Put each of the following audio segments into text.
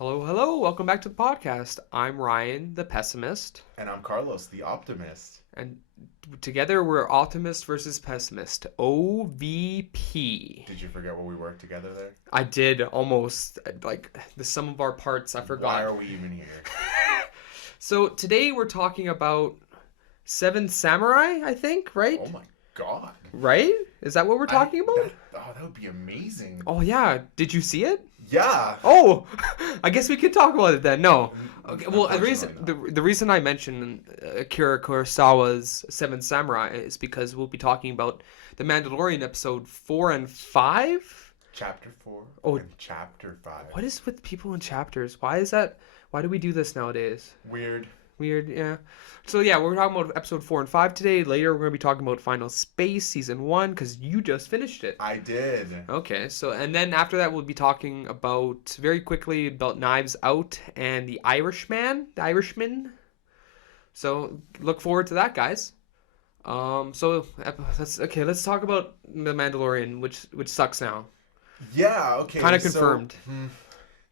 Hello, hello. Welcome back to the podcast. I'm Ryan, the pessimist. And I'm Carlos, the optimist. And together we're optimist versus pessimist. OVP. Did you forget what we worked together there? I did almost. Like, the sum of our parts, I forgot. Why are we even here? So today we're talking about Seven Samurai, I think, right? Oh my god. Right? Is that what we're talking about? That would be amazing. Oh, yeah. Did you see it? Yeah. Oh, I guess we could talk about it then. No. Okay, well, Unfortunately the reason I mentioned Akira Kurosawa's Seven Samurai is because we'll be talking about the Mandalorian episode 4 and 5. Chapter 4 Oh. and Chapter 5. What is with people in chapters? Why is that? Why do we do this nowadays? Weird. Weird, yeah. So yeah, we're talking about episode 4 and 5 today. Later, we're going to be talking about Final Space season 1 because you just finished it. I did. Okay, so and then after that, we'll be talking about very quickly about Knives Out and the Irishman. So look forward to that, guys. Let's talk about the Mandalorian, which sucks now. Yeah, okay. Kind of confirmed.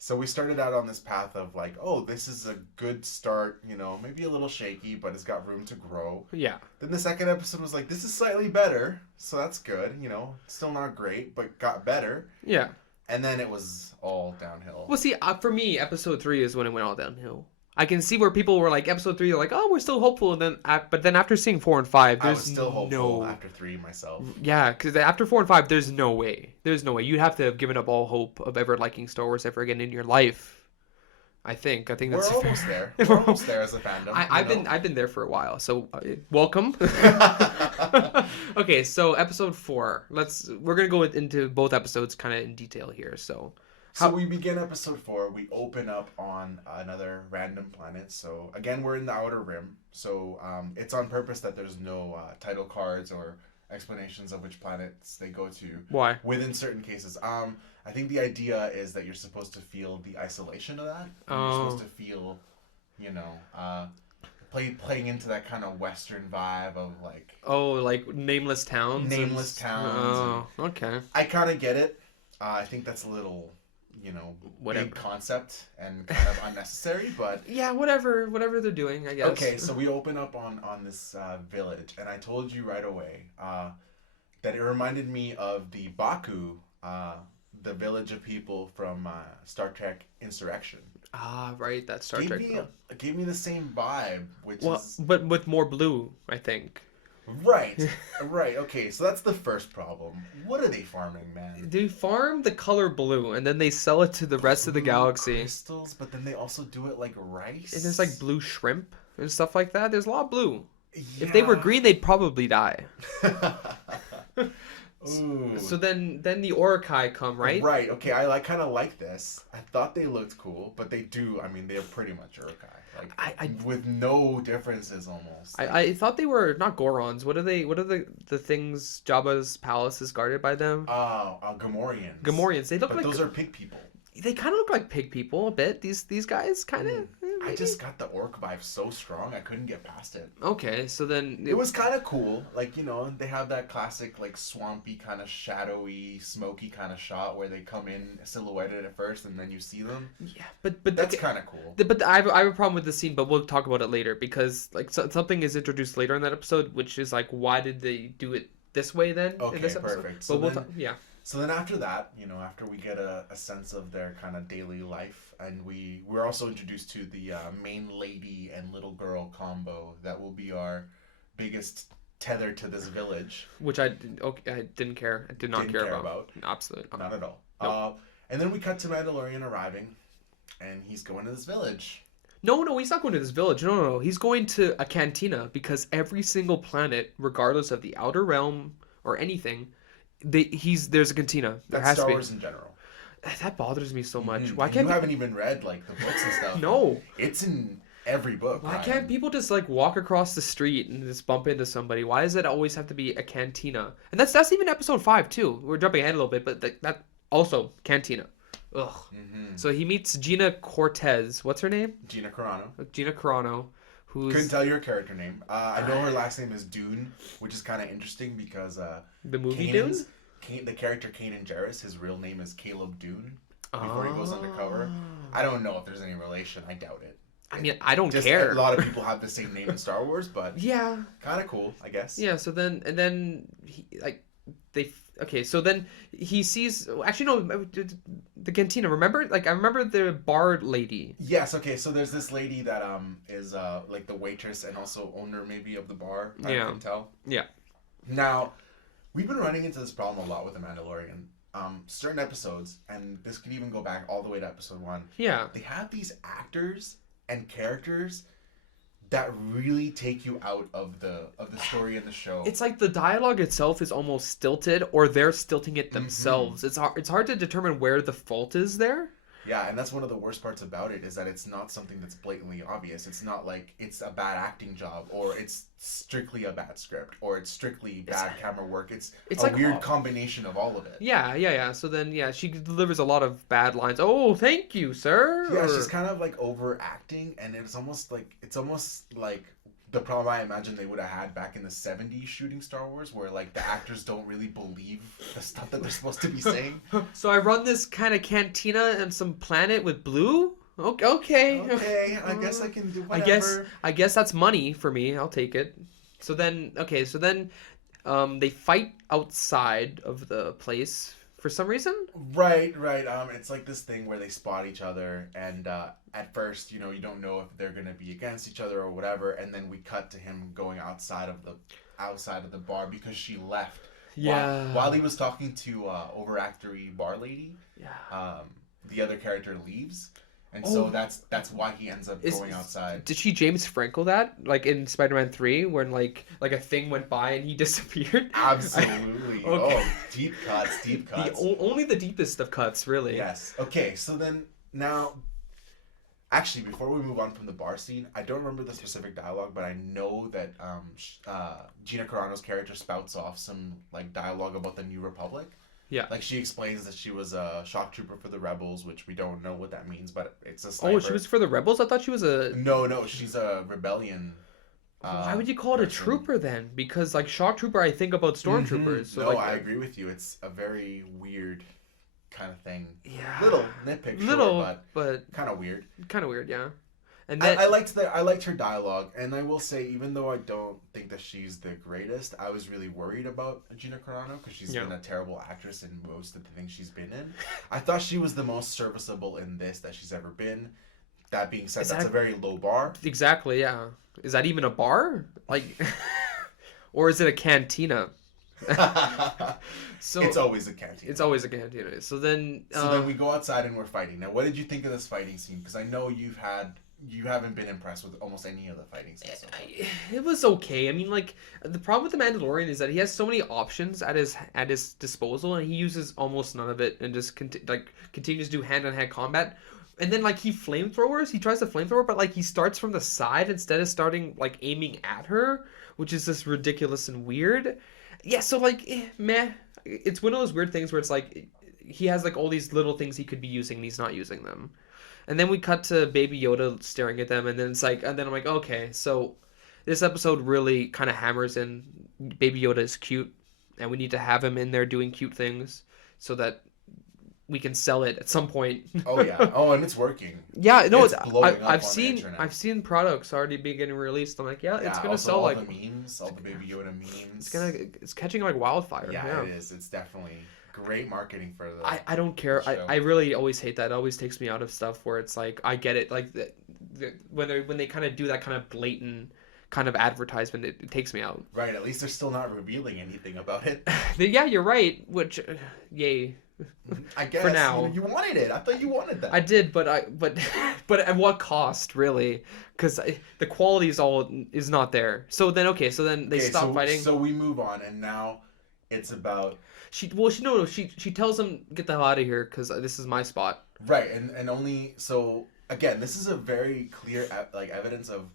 So we started out on this path of like, oh, this is a good start, maybe a little shaky, but it's got room to grow. Yeah. Then the second episode was like, this is slightly better, so that's good, still not great, but got better. Yeah. And then it was all downhill. Well, see, for me, episode 3 is when it went all downhill. I can see where people were like, episode 3, they're like, oh, we're still hopeful, and then but then after seeing 4 and 5, there's I was still hopeful after 3 myself. Yeah, because after 4 and 5, there's no way. You'd have to have given up all hope of ever liking Star Wars ever again in your life. I think that's We're almost there. We're almost there as a fandom. I've been there for a while, so welcome. Okay, so episode 4. We're gonna go into both episodes kind of in detail here. So we begin episode 4. We open up on another random planet. So again, we're in the Outer Rim. So it's on purpose that there's no title cards or explanations of which planets they go to. Why? Within certain cases. I think the idea is that you're supposed to feel the isolation of that. You're supposed to feel, playing into that kind of Western vibe of like... Oh, like nameless towns? Nameless towns. Oh, okay. I kind of get it. I think that's a little... big concept and kind of unnecessary, but yeah, whatever they're doing, I guess. Okay, so we open up on this village, and I told you right away that it reminded me of the Baku, the village of people from Star Trek Insurrection. Ah, right, that's Star Trek. Gave me the same vibe, but with more blue, I think. Right. Okay, so that's the first problem. What are they farming, man? They farm the color blue, and then they sell it to the rest of the galaxy. Crystals, but then they also do it like rice. And there's like blue shrimp and stuff like that. There's a lot of blue. Yeah. If they were green, they'd probably die. Ooh. So then the Orokai come, right? Right. Okay, I kind of like this. I thought they looked cool, but they do. I mean, they're pretty much Orokai. Like, with no differences almost. I thought they were not Gorons. What are they? What are the things Jabba's palace is guarded by them? Gamorreans. Gamorreans. They look but like those are pig people. They kind of look like pig people a bit. These guys kind of. I just got the orc vibe so strong I couldn't get past it. Okay, so then it was kind of cool. Like, they have that classic like swampy kind of shadowy, smoky kind of shot where they come in silhouetted at first and then you see them. Yeah, but that's kind of cool. But I have a problem with the scene, but we'll talk about it later because like something is introduced later in that episode, which is like, why did they do it this way then? Okay, in this episode? Perfect. So yeah. So then after that, after we get a sense of their kind of daily life, and we're also introduced to the main lady and little girl combo that will be our biggest tether to this village. Which I didn't care. I did not care about. Absolutely not at all. Nope. And then we cut to Mandalorian arriving, and he's going to this village. No, he's not going to this village. No. He's going to a cantina because every single planet, regardless of the outer realm or anything, there's a cantina. There has Star to be. Wars in general. That bothers me so much. Why can't you haven't even read like the books and stuff? No, it's in every book. Why can't people just like walk across the street and just bump into somebody? Why does it always have to be a cantina? And that's even episode 5 too. We're jumping ahead a little bit, but that also cantina. Ugh. Mm-hmm. So he meets Gina Cortez. What's her name? Gina Carano. Gina Carano. Couldn't tell your character name. I know her last name is Dune, which is kind of interesting because the movie Dune. The character Kanan Jarrus, his real name is Caleb Dune. before he goes undercover. I don't know if there's any relation. I doubt it. I mean, I don't Just care. A lot of people have the same name in Star Wars, but Yeah. kind of cool, I guess. Yeah. So then he, like they okay. So then he sees. Actually, no. The cantina. Remember? Like I remember the bar lady. Yes. Okay. So there's this lady that is like the waitress and also owner maybe of the bar. I can tell. Yeah. Now, we've been running into this problem a lot with The Mandalorian. Certain episodes, and this could even go back all the way to episode 1. Yeah. They have these actors and characters that really take you out of the story in the show. It's like the dialogue itself is almost stilted, or they're stilting it themselves. It's hard to determine where the fault is there. Yeah, and that's one of the worst parts about it, is that it's not something that's blatantly obvious. It's not like it's a bad acting job, or it's strictly a bad script, or it's strictly bad camera work. It's a like weird combination of all of it. Yeah. So then, she delivers a lot of bad lines. Oh, thank you, sir. Yeah, she's kind of like overacting, and it's almost like the problem I imagine they would have had back in the 70s shooting Star Wars, where like the actors don't really believe the stuff that they're supposed to be saying. So I run this kind of cantina and some planet with blue? Okay. I guess I can do whatever. I guess that's money for me. I'll take it. So then they fight outside of the place for some reason. Right. It's like this thing where they spot each other, and at first, you don't know if they're gonna be against each other or whatever, and then we cut to him going outside of the bar because she left. Yeah. While he was talking to overactory bar lady. Yeah. The other character leaves. And so that's why he ends up going outside. Did she James Franco that? Like in Spider-Man 3 when like a thing went by and he disappeared? Absolutely. Okay. Oh, deep cuts. Only the deepest of cuts, really. Yes. Okay, so then now actually before we move on from the bar scene, I don't remember the specific dialogue, but I know that Gina Carano's character spouts off some like dialogue about the New Republic. Yeah. Like, she explains that she was a shock trooper for the Rebels, which we don't know what that means, but it's a sniper. Oh, she was for the Rebels? I thought she was a... No, she's a rebellion. Why would you call it a trooper, then? Because, like, shock trooper, I think about stormtroopers. So, no, like, I agree with you. It's a very weird kind of thing. Yeah. Little nitpick, but kind of weird. Kind of weird, yeah. And then, I liked her dialogue, and I will say, even though I don't think that she's the greatest, I was really worried about Gina Carano because she's been a terrible actress in most of the things she's been in. I thought she was the most serviceable in this that she's ever been. That being said, that's a very low bar. Exactly, yeah. Is that even a bar? Like, or is it a cantina? So it's always a cantina. It's always a cantina. So then we go outside and we're fighting. Now, what did you think of this fighting scene? Because I know you haven't been impressed with almost any of the fighting scenes. It was okay. I mean, like, the problem with the Mandalorian is that he has so many options at his disposal, and he uses almost none of it, and just continues to do hand-on-hand combat. And then, like, he tries to flamethrower, but, like, he starts from the side instead of starting, like, aiming at her, which is just ridiculous and weird. Yeah, so, like, meh. It's one of those weird things where it's, like, he has, like, all these little things he could be using, and he's not using them. And then we cut to Baby Yoda staring at them, and then I'm like, okay, so this episode really kind of hammers in Baby Yoda is cute, and we need to have him in there doing cute things so that we can sell it at some point. Oh yeah, and it's working. Yeah, no, it's blowing up I've seen products already be getting released. I'm like, it's gonna sell all the memes, all the Baby Yoda memes. It's catching like wildfire. Yeah, it is. It's definitely great marketing for the I don't care. I really always hate that. It always takes me out of stuff where it's like, I get it, like when they kind of do that kind of blatant kind of advertisement, it takes me out. Right, at least they're still not revealing anything about it. Yeah, you're right, which yay. I guess for now you wanted it. I thought you wanted that. I did, but at what cost, really? Because the quality is not there. So then they stop fighting. So we move on, and now it's about she tells him, get the hell out of here because this is my spot. Right, and only so again, this is a very clear evidence of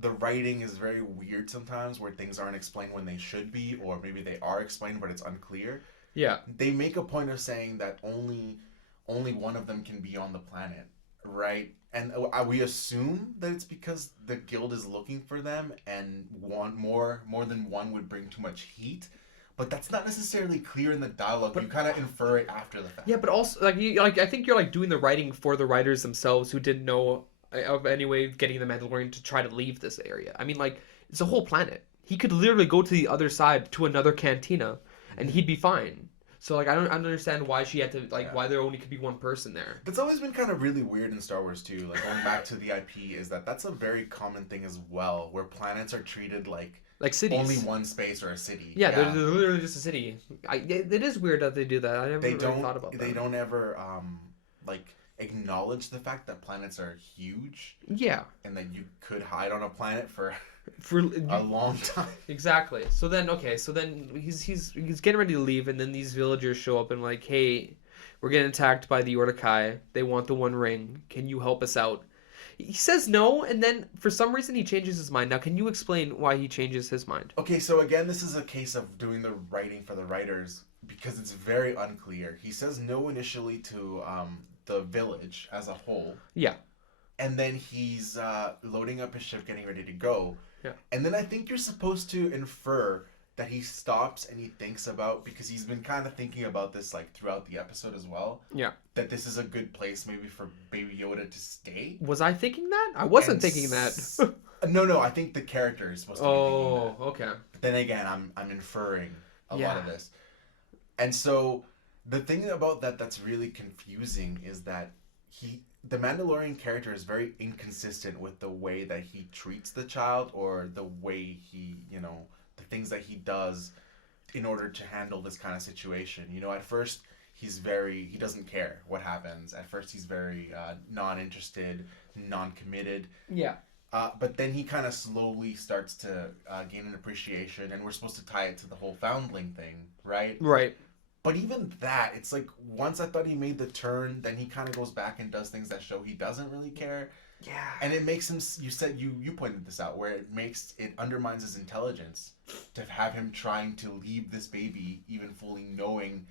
the writing is very weird sometimes, where things aren't explained when they should be, or maybe they are explained but it's unclear. Yeah. They make a point of saying that only one of them can be on the planet, right? And we assume that it's because the guild is looking for them, and more than one would bring too much heat. but that's not necessarily clear in the dialogue. You kind of infer it after the fact. Yeah, but also I think you're like doing the writing for the writers themselves who didn't know of any way of getting the Mandalorian to try to leave this area. I mean, like, it's a whole planet. He could literally go to the other side to another cantina, and he'd be fine. So like I don't understand why she had to why there only could be one person there. That's always been kind of really weird in Star Wars too. Like going back to the IP, is that's a very common thing as well, where planets are treated like cities. Only one space or a city. Yeah, they're literally just a city. It is weird that they do that. I never really thought about that. They don't ever like acknowledge the fact that planets are huge. Yeah. And that you could hide on a planet for a long time. Exactly. So then he's getting ready to leave, and then these villagers show up and like, hey, we're getting attacked by the Ordokai. They want the One Ring. Can you help us out? He says no, and then for some reason he changes his mind. Now, can you explain why he changes his mind? Okay, so again, this is a case of doing the writing for the writers because it's very unclear. He says no initially to the village as a whole. Yeah. And then he's loading up his ship, getting ready to go. Yeah. And then I think you're supposed to infer that he stops and he thinks about, because he's been kind of thinking about this like throughout the episode as well. Yeah. That this is a good place maybe for Baby Yoda to stay. Was I thinking that? I wasn't thinking that. No, I think the character is supposed to be thinking that. Oh, okay. But then again, I'm inferring a lot of this. And so the thing about that's really confusing is that the Mandalorian character is very inconsistent with the way that he treats the child, or the way he, the things that he does in order to handle this kind of situation. At first he doesn't care what happens. At first he's very non-interested, non-committed. Yeah. But then he kind of slowly starts to gain an appreciation, and we're supposed to tie it to the whole foundling thing, right? Right. But even that, it's like, once I thought he made the turn, then he kind of goes back and does things that show he doesn't really care. Yeah. And it makes him, you pointed this out, where it undermines his intelligence to have him trying to leave this baby, even fully knowing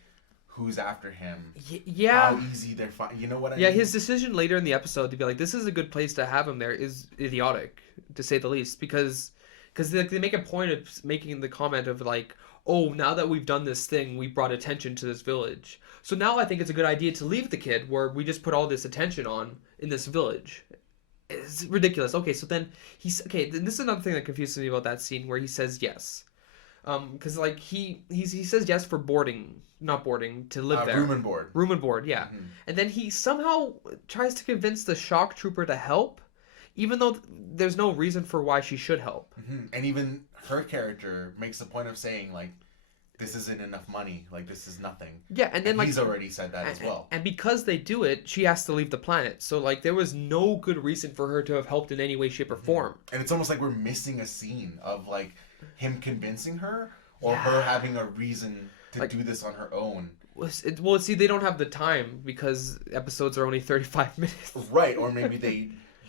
who's after him. Yeah. How easy they're finding. You know what I mean? Yeah, his decision later in the episode to be like, this is a good place to have him there is idiotic, to say the least. Because they make a point of making the comment of like, oh, now that we've done this thing, we brought attention to this village. So now I think it's a good idea to leave the kid where we just put all this attention on in this village. It's ridiculous. Okay, so then this is another thing that confuses me about that scene where he says yes. Because like he says yes for not boarding, to live there. Room and board. Room and board, yeah. Mm-hmm. And then he somehow tries to convince the shock trooper to help, even though there's no reason for why she should help. Mm-hmm. And even her character makes a point of saying, like, this isn't enough money. Like, this is nothing. Yeah, and then he's already said that as well. And because they do it, she has to leave the planet. So, like, there was no good reason for her to have helped in any way, shape, or form. And it's almost like we're missing a scene of, like, him convincing her, or her having a reason to do this on her own. Well, see, they don't have the time because episodes are only 35 minutes. Right, or maybe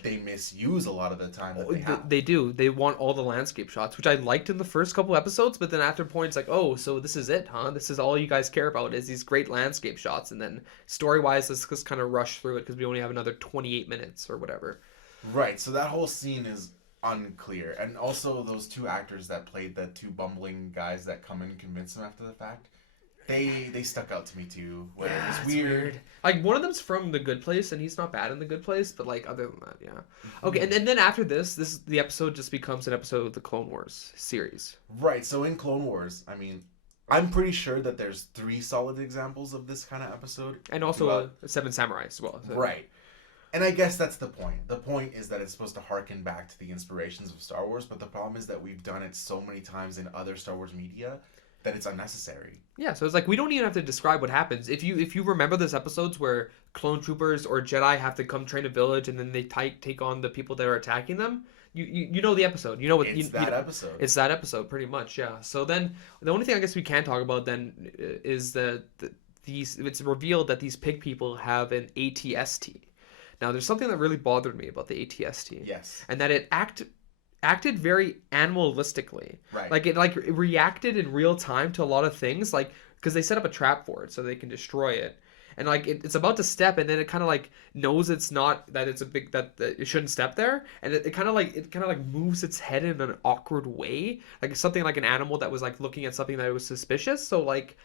they misuse a lot of the time that they have. They do. They want all the landscape shots, which I liked in the first couple episodes, but then after points like, oh, so this is it, huh? This is all you guys care about is these great landscape shots, and then story-wise, let's just kind of rush through it because we only have another 28 minutes or whatever. Right, so that whole scene is unclear. And also those two actors that played the two bumbling guys that come and convince him after the fact, they stuck out to me too, where it was weird. Like, one of them's from The Good Place, and he's not bad in The Good Place, but like other than that, yeah. Okay, and then after this the episode just becomes an episode of the Clone Wars series. Right, so in Clone Wars, I mean, I'm pretty sure that there's 3 solid examples of this kind of episode. And also Seven Samurai as well. So. Right. And I guess that's the point. The point is that it's supposed to harken back to the inspirations of Star Wars, but the problem is that we've done it so many times in other Star Wars media that it's unnecessary. Yeah, so it's like we don't even have to describe what happens. If you remember those episodes where clone troopers or Jedi have to come train a village and then they take on the people that are attacking them, you know the episode. You know what episode. It's that episode pretty much, yeah. So then the only thing I guess we can talk about then is it's revealed that these pig people have an ATST. Now there's something that really bothered me about the ATST. Yes. And that it acted very animalistically. Right. Like it reacted in real time to a lot of things, like because they set up a trap for it so they can destroy it. and like it's about to step, and then it kind of like knows it's not that it's a big that it shouldn't step there, and it kind of like moves its head in an awkward way, like something like an animal that was like looking at something that was suspicious. So like,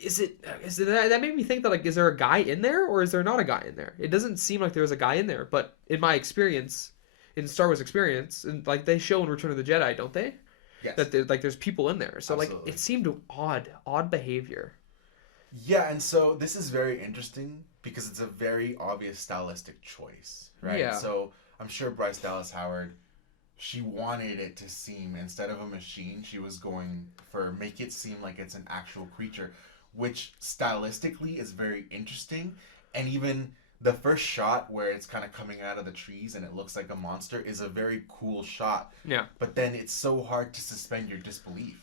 is it that made me think that like, is there a guy in there or is there not a guy in there? It doesn't seem like there was a guy in there, but in my experience, in Star Wars experience, and like they show in Return of the Jedi, don't they? Yes. That there's people in there. So Absolutely. Like it seemed odd behavior. Yeah, and so this is very interesting because it's a very obvious stylistic choice, right? Yeah. So I'm sure Bryce Dallas Howard, she wanted it to seem, instead of a machine, she was going for make it seem like it's an actual creature, which stylistically is very interesting. And even the first shot where it's kind of coming out of the trees and it looks like a monster is a very cool shot. Yeah. But then it's so hard to suspend your disbelief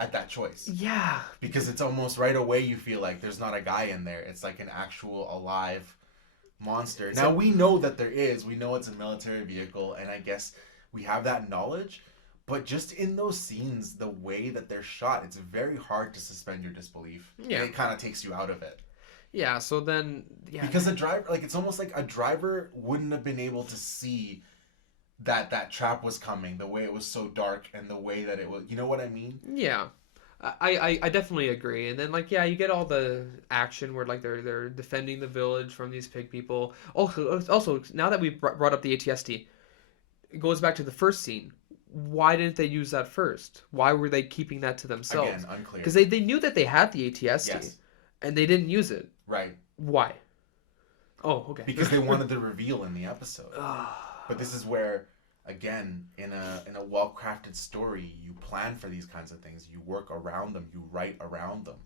at that choice. Yeah. Because it's almost right away you feel like there's not a guy in there. It's like an actual alive monster. Now we know that there is. We know it's a military vehicle, and I guess we have that knowledge. But just in those scenes, the way that they're shot, it's very hard to suspend your disbelief. Yeah. And it kind of takes you out of it. Yeah, so then... Yeah. Because a driver, like, it's almost like a driver wouldn't have been able to see that trap was coming, the way it was so dark and the way that it was... You know what I mean? Yeah. I definitely agree. And then, like, yeah, you get all the action where, like, they're defending the village from these pig people. Also, now that we've brought up the ATST, it goes back to the first scene. Why didn't they use that first? Why were they keeping that to themselves? Again, unclear. Because they knew that they had the ATST, yes. And they didn't use it. Right. Why? Oh, okay. Because they wanted the reveal in the episode. But this is where, again, in a well-crafted story, you plan for these kinds of things. You work around them. You write around them.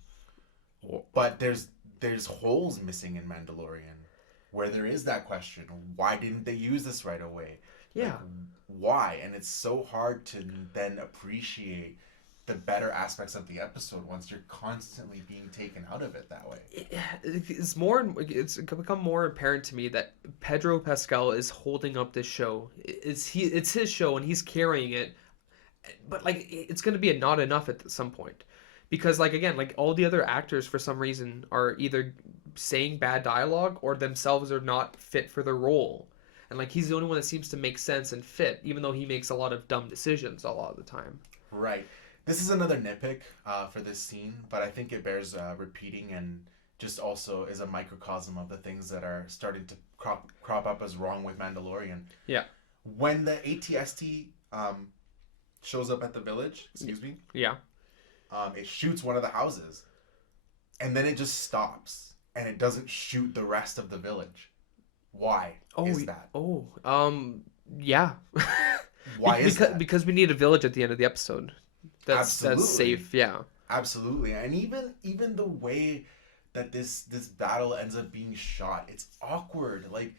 But there's holes missing in Mandalorian where there is that question. Why didn't they use this right away? Yeah. Like, why? And it's so hard to then appreciate the better aspects of the episode once you're constantly being taken out of it that way. It's become more apparent to me that Pedro Pascal is holding up this show. It's his show and he's carrying it, but like it's going to be not enough at some point, because like again, like all the other actors for some reason are either saying bad dialogue or themselves are not fit for the role. And like he's the only one that seems to make sense and fit, even though he makes a lot of dumb decisions a lot of the time. Right. This is another nitpick for this scene, but I think it bears repeating and just also is a microcosm of the things that are starting to crop up as wrong with Mandalorian. Yeah. When the ATST shows up at the village, Yeah. It shoots one of the houses, and then it just stops, and it doesn't shoot the rest of the village. Why is that? Yeah. Why is that? Because we need a village at the end of the episode. That's safe, yeah. Absolutely. And even the way that this battle ends up being shot, it's awkward. Like,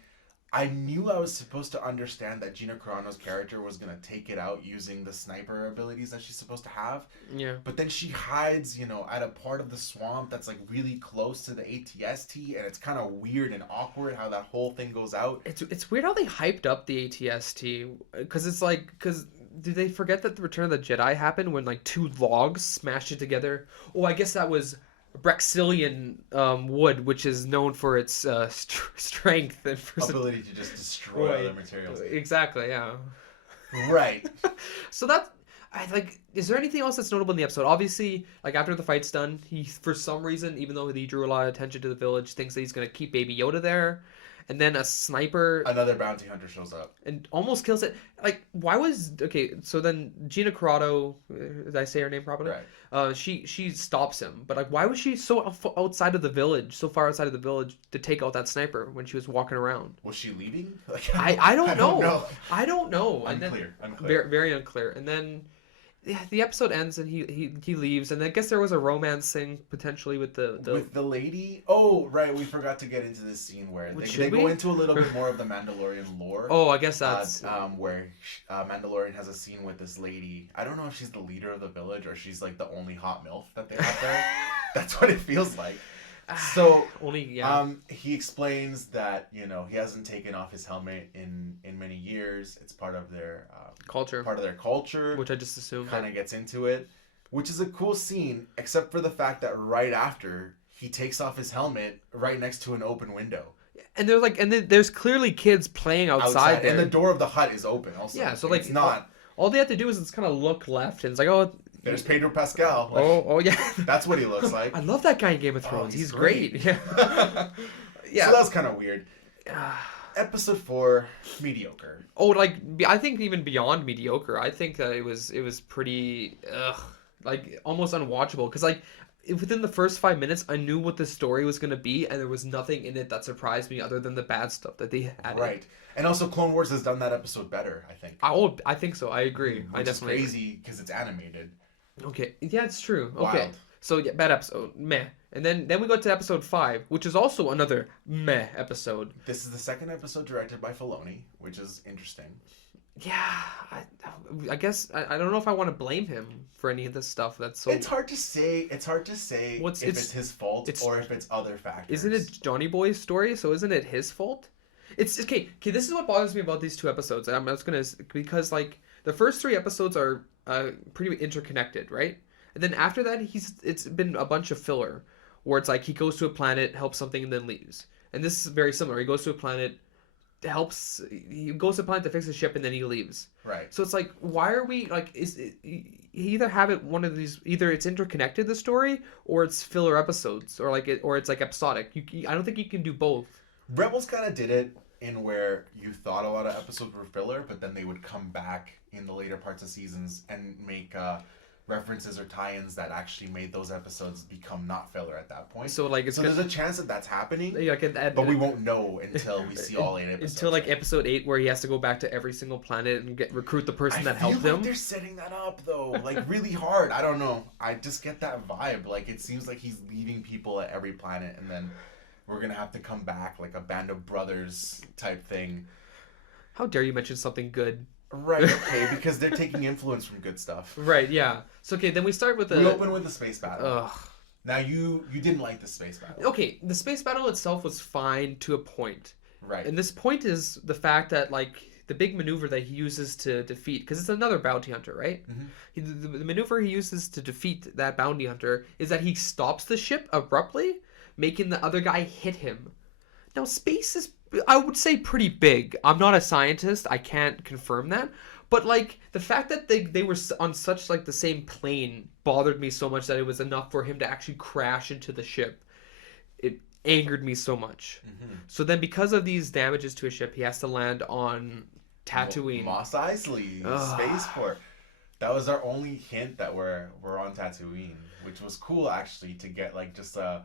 I knew I was supposed to understand that Gina Carano's character was going to take it out using the sniper abilities that she's supposed to have. Yeah. But then she hides, at a part of the swamp that's like really close to the ATST, and it's kind of weird and awkward how that whole thing goes out. It's weird how they hyped up the ATST, because did they forget that the Return of the Jedi happened when like two logs smashed it together? Oh, I guess that was Brexilian wood, which is known for its strength and ability to just destroy other materials. Exactly, yeah. Right. So is there anything else that's notable in the episode? Obviously, like after the fight's done, he for some reason, even though he drew a lot of attention to the village, thinks that he's gonna keep Baby Yoda there. And then a sniper... Another bounty hunter shows up. And almost kills it. Like, why was... Okay, so then Gina Carano... Did I say her name properly? Right. She stops him. But, like, why was she so outside of the village, so far outside of the village, to take out that sniper when she was walking around? Was she leaving? Like, I don't know. I don't know. Unclear. Very, very unclear. And then... Yeah, the episode ends and he leaves, and I guess there was a romance thing potentially with the with the lady. Oh, right, we forgot to get into this scene where they go into a little bit more of the Mandalorian lore. Oh, I guess that's where Mandalorian has a scene with this lady. I don't know if she's the leader of the village or she's like the only hot MILF that they have there. That's what it feels like. So he explains that he hasn't taken off his helmet in many years. It's part of their culture, which I just assumed kind of gets into it, which is a cool scene, except for the fact that right after he takes off his helmet right next to an open window. And there's like, and then there's clearly kids playing outside there. And the door of the hut is open also. Yeah, so like it's not. All they have to do is just kind of look left, and it's like, oh, there's Pedro Pascal. Like, oh yeah. That's what he looks like. I love that guy in Game of Thrones. He's great. Yeah. Yeah. So that was kind of weird. Episode 4, mediocre. Oh, like I think even beyond mediocre. I think that it was pretty like almost unwatchable because like within the first 5 minutes I knew what the story was going to be and there was nothing in it that surprised me other than the bad stuff that they had. Right. And also Clone Wars has done that episode better, I think. I think so. I agree. Which I definitely is crazy because it's animated. Okay. Yeah, it's true. Wild. Okay. So yeah, bad episode. Meh. And then we go to episode 5, which is also another meh episode. This is the second episode directed by Filoni, which is interesting. Yeah, I guess I don't know if I want to blame him for any of this stuff. That's so. It's hard to say. If it's his fault or if it's other factors. Isn't it Johnny Boy's story? So isn't it his fault? It's okay. Okay, this is what bothers me about these 2 episodes. I'm just gonna because like the first 3 episodes are pretty interconnected, right? And then after that, it's been a bunch of filler, where it's like he goes to a planet, helps something, and then leaves. And this is very similar. He goes to a planet. He goes to a planet to fix his ship and then he leaves. Right. So it's like, why are we like? You either have it one of these, either it's interconnected the story or it's filler episodes or it's like episodic. I don't think you can do both. Rebels kind of did it in where you thought a lot of episodes were filler, but then they would come back in the later parts of seasons and make references or tie-ins that actually made those episodes become not filler at that point. So like there's a chance that that's happening, but we won't know until we see all 8 episodes. Until like episode 8, where he has to go back to every single planet and recruit the person that helped him. They're setting that up though, like really hard. I don't know. I just get that vibe. Like it seems like he's leaving people at every planet, and then we're gonna have to come back like a band of brothers type thing. How dare you mention something good? Right, okay, because they're taking influence from good stuff. Right, yeah. So, okay, then we start with We open with the space battle. Ugh. Now, you didn't like the space battle. Okay, the space battle itself was fine to a point. Right. And this point is the fact that, like, the big maneuver that he uses to defeat... Because it's another bounty hunter, right? Mm-hmm. The maneuver he uses to defeat that bounty hunter is that he stops the ship abruptly, making the other guy hit him. Now, space is... I would say pretty big. I'm not a scientist. I can't confirm that. But, like, the fact that they were on such, like, the same plane bothered me so much that it was enough for him to actually crash into the ship. It angered me so much. Mm-hmm. So then because of these damages to his ship, he has to land on Tatooine. Mos Eisley, spaceport. That was our only hint that we're on Tatooine, which was cool, actually, to get, like, just a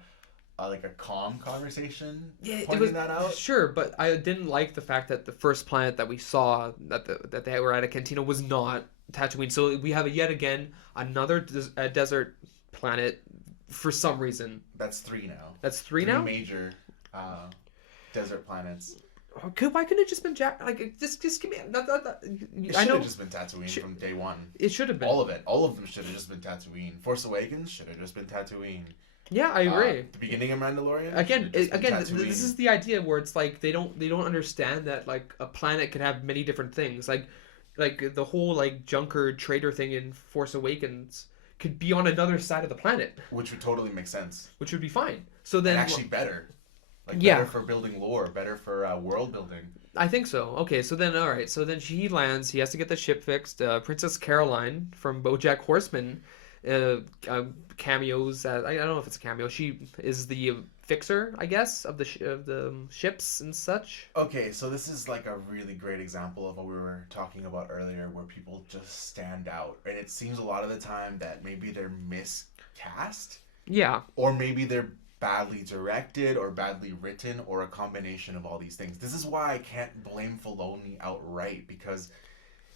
calm conversation pointing that out. Sure, but I didn't like the fact that the first planet that we saw that they were at a cantina was not Tatooine. So we have yet again another desert planet for some reason. That's 3 now. That's 3 now? 3 major desert planets. Why couldn't it just been just give me It should have just been Tatooine from day one. It should have been. All of them should have just been Tatooine. Force Awakens should have just been Tatooine. Yeah, I agree. The beginning of Mandalorian. Again, this is the idea where it's like they don't understand that like a planet could have many different things. Like the whole like junker trader thing in Force Awakens could be on another side of the planet, which would totally make sense. Which would be fine. So then and actually better. Better for building lore, better for world building. I think so. Okay, so then all right. So then he lands. He has to get the ship fixed. Princess Caroline from BoJack Horseman. Cameos. I don't know if it's a cameo. She is the fixer, I guess, of the ships and such. Okay, so this is like a really great example of what we were talking about earlier, where people just stand out, and it seems a lot of the time that maybe they're miscast. Yeah. Or maybe they're badly directed or badly written or a combination of all these things. This is why I can't blame Filoni outright, because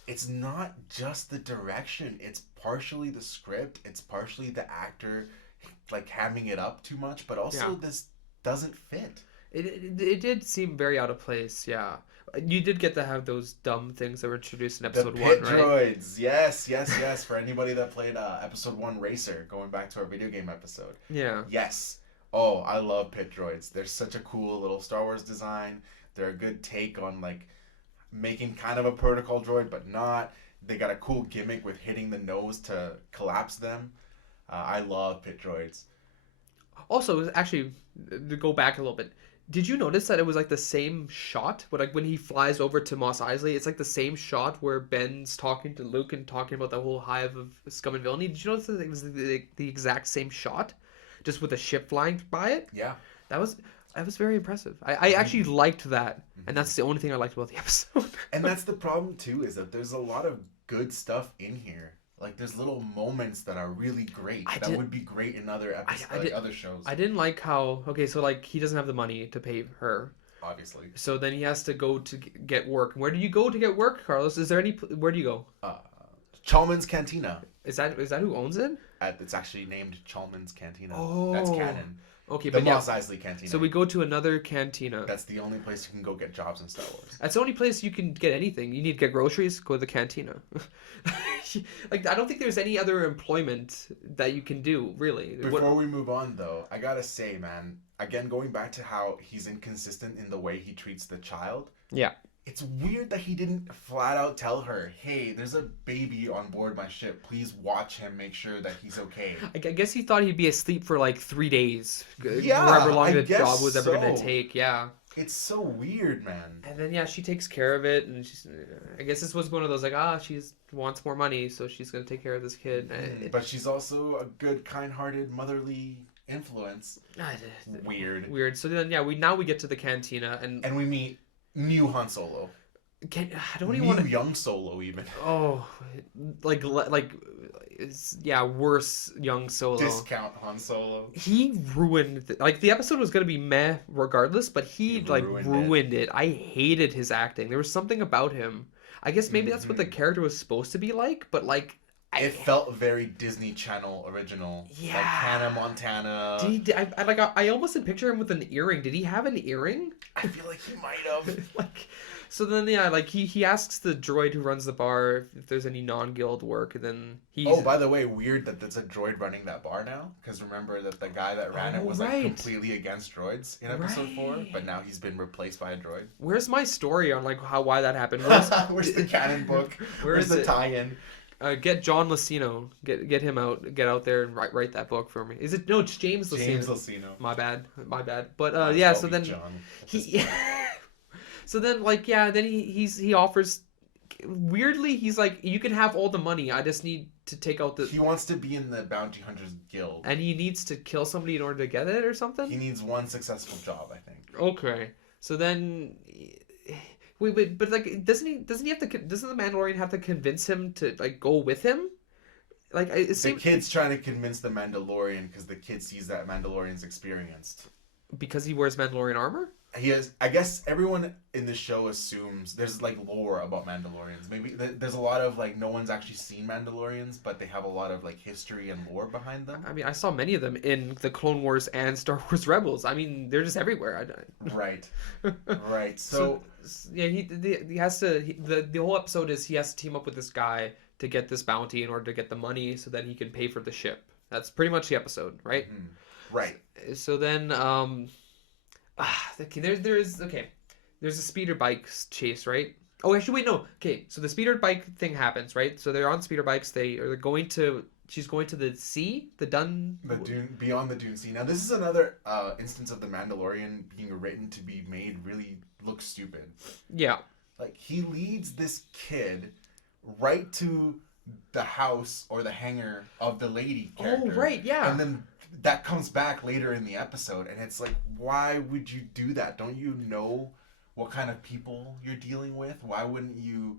it's not just the direction. It's partially the script. It's partially the actor, like, hamming it up too much. But also, this doesn't fit. It did seem very out of place, yeah. You did get to have those dumb things that were introduced in episode 1, right? The pit droids. Yes. For anybody that played episode 1 Racer, going back to our video game episode. Yeah. Yes. Oh, I love pit droids. They're such a cool little Star Wars design. They're a good take on, like, making kind of a protocol droid, but not. They got a cool gimmick with hitting the nose to collapse them. I love pit droids. Also, actually, to go back a little bit, did you notice that it was like the same shot? But like when he flies over to Mos Eisley, it's like the same shot where Ben's talking to Luke and talking about the whole hive of scum and villainy. Did you notice that it was the exact same shot, just with a ship flying by it? Yeah. That was very impressive. I actually liked that, and that's the only thing I liked about the episode. And that's the problem too, is that there's a lot of good stuff in here. Like there's little moments that are really great would be great in other episodes, other shows. I didn't like how so like he doesn't have the money to pay her, obviously. So then he has to go to get work. Where do you go to get work, Carlos? Is there any? Where do you go? Chalmun's Cantina. Is that who owns it? It's actually named Chalmun's Cantina. Oh, that's canon. Okay, the but Mos Eisley Cantina. So we go to another cantina. That's the only place you can go get jobs in Star Wars. That's the only place you can get anything. You need to get groceries, go to the cantina. Like, I don't think there's any other employment that you can do, really. Before we move on, though, I gotta say, man, again, going back to how he's inconsistent in the way he treats the child. Yeah. It's weird that he didn't flat out tell her, hey, there's a baby on board my ship. Please watch him, make sure that he's okay. I guess he thought he'd be asleep for like 3 days. Yeah, however long the job was ever going to take. Yeah. It's so weird, man. And then, she takes care of it. And I guess this was one of those, like, she wants more money, so she's going to take care of this kid. But she's also a good, kind-hearted, motherly influence. Weird. So then, we get to the cantina. And we meet new Han Solo. I don't even want to... young Solo, even. Oh, worse young Solo. Discount Han Solo. He ruined... the episode was going to be meh regardless, but he ruined it. I hated his acting. There was something about him. I guess maybe that's what the character was supposed to be like, but it felt very Disney Channel original. Yeah. Like Hannah Montana. I almost did picture him with an earring. Did he have an earring? I feel like he might have. So then, he asks the droid who runs the bar if there's any non-guild work, and then he's... Oh, by the way, weird that there's a droid running that bar now, because remember that the guy that ran it was completely against droids in episode 4, but now he's been replaced by a droid. Where's my story on why that happened? Where's the canon book? Where's the tie-in? Get John Lucino. Get him out. Get out there and write that book for me. Is it? No, it's James Lucino. James Lucino. My bad. But so then John so then then he offers. Weirdly, he's like, you can have all the money. I just need to take out the... He wants to be in the Bounty Hunters Guild. And he needs to kill somebody in order to get it or something? He needs one successful job, I think. Okay. So then... Wait, but doesn't the Mandalorian have to convince him to go with him? The kid's trying to convince the Mandalorian because the kid sees that Mandalorian's experienced. Because he wears Mandalorian armor? He has. I guess everyone in this show assumes there's lore about Mandalorians. Maybe there's a lot of no one's actually seen Mandalorians, but they have a lot of history and lore behind them. I mean, I saw many of them in the Clone Wars and Star Wars Rebels. I mean, they're just everywhere. Right. So he has to. The whole episode is he has to team up with this guy to get this bounty in order to get the money so that he can pay for the ship. That's pretty much the episode, right? Mm-hmm. Right. So then, there's a speeder bike chase, right? Oh, actually, wait, no. Okay, so the speeder bike thing happens, right? So they're on speeder bikes. They're going to. She's going to the sea, the dune, beyond the Dune Sea. Now, this is another instance of the Mandalorian being written to be made really look stupid. Yeah. He leads this kid right to the house or the hangar of the lady character. Oh, right, yeah. And then that comes back later in the episode, and it's why would you do that? Don't you know what kind of people you're dealing with? Why wouldn't you...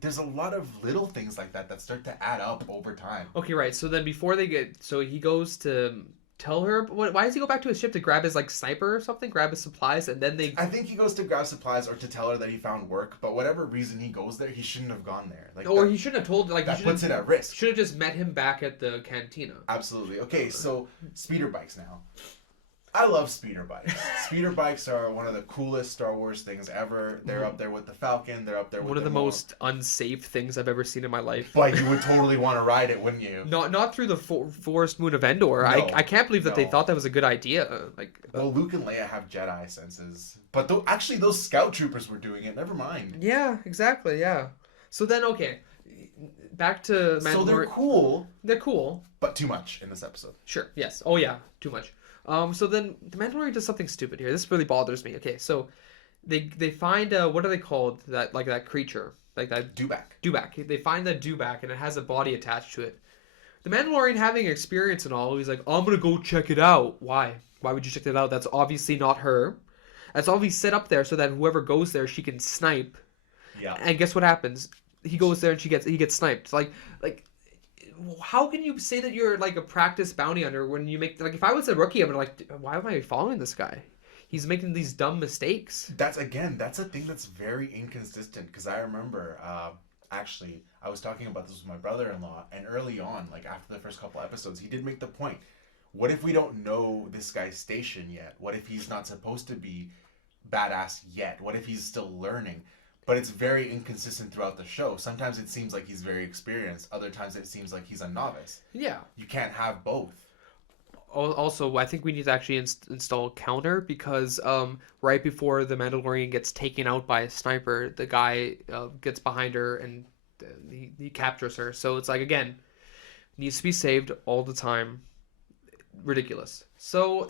there's a lot of little things like that start to add up over time. Okay, right. So then before they get... So he goes to tell her... Why does he go back to his ship to grab his, sniper or something? Grab his supplies, and then they... I think he goes to grab supplies or to tell her that he found work, but whatever reason he goes there, he shouldn't have gone there. He shouldn't have told... that puts it at risk. Should have just met him back at the cantina. Absolutely. Okay, so speeder bikes now. I love speeder bikes. Speeder bikes are one of the coolest Star Wars things ever. They're up there with the Falcon. They're up there with one of the most unsafe things I've ever seen in my life. But you would totally want to ride it, wouldn't you? Not through the forest moon of Endor. No, I can't believe that they thought that was a good idea. Well, Luke and Leia have Jedi senses. But actually, those scout troopers were doing it. Never mind. Yeah, exactly, yeah. So then, okay. back to Mandalorian. So they're cool. They're cool, but too much in this episode. Sure. Yes. Oh yeah. Too much. So then the Mandalorian does something stupid here. This really bothers me. Okay, so they find what are they called? That creature, like that dewback. Dewback. They find that dewback and it has a body attached to it. The Mandalorian, having experience and all, he's like, I'm gonna go check it out. Why? Why would you check it out? That's obviously not her. That's obviously set up there so that whoever goes there, she can snipe. Yeah. And guess what happens? He goes there and he gets sniped. Like, how can you say that you're like a practice bounty hunter when you make like if I was a rookie, I'm like, why am I following this guy? He's making these dumb mistakes. That's a thing that's very inconsistent because I remember actually I was talking about this with my brother-in-law, and early on, like after the first couple episodes, he did make the point. What if we don't know this guy's station yet? What if he's not supposed to be badass yet? What if he's still learning? But it's very inconsistent throughout the show. Sometimes it seems like he's very experienced. Other times it seems like he's a novice. Yeah. You can't have both. Also, I think we need to actually install counter because right before the Mandalorian gets taken out by a sniper, the guy gets behind her and he captures her. So it's like, again, needs to be saved all the time. Ridiculous. So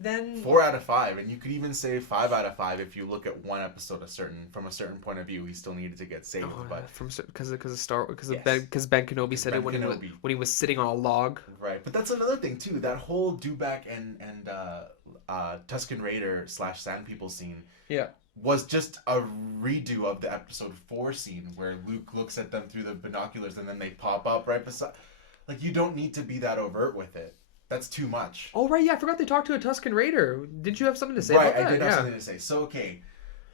then 4 out of 5, and you could even say 5 out of 5 if you look at one episode from a certain point of view. He still needed to get saved, but because Ben Kenobi said it when he was sitting on a log. Right, but that's another thing too. That whole dewback and Tusken Raider / Sand People scene. Yeah. Was just a redo of the episode 4 scene where Luke looks at them through the binoculars and then they pop up right beside. Like, you don't need to be that overt with it. That's too much. Oh, right, yeah, I forgot they talked to a Tusken Raider. Did you have something to say about that? Right, I did have something to say. So, okay,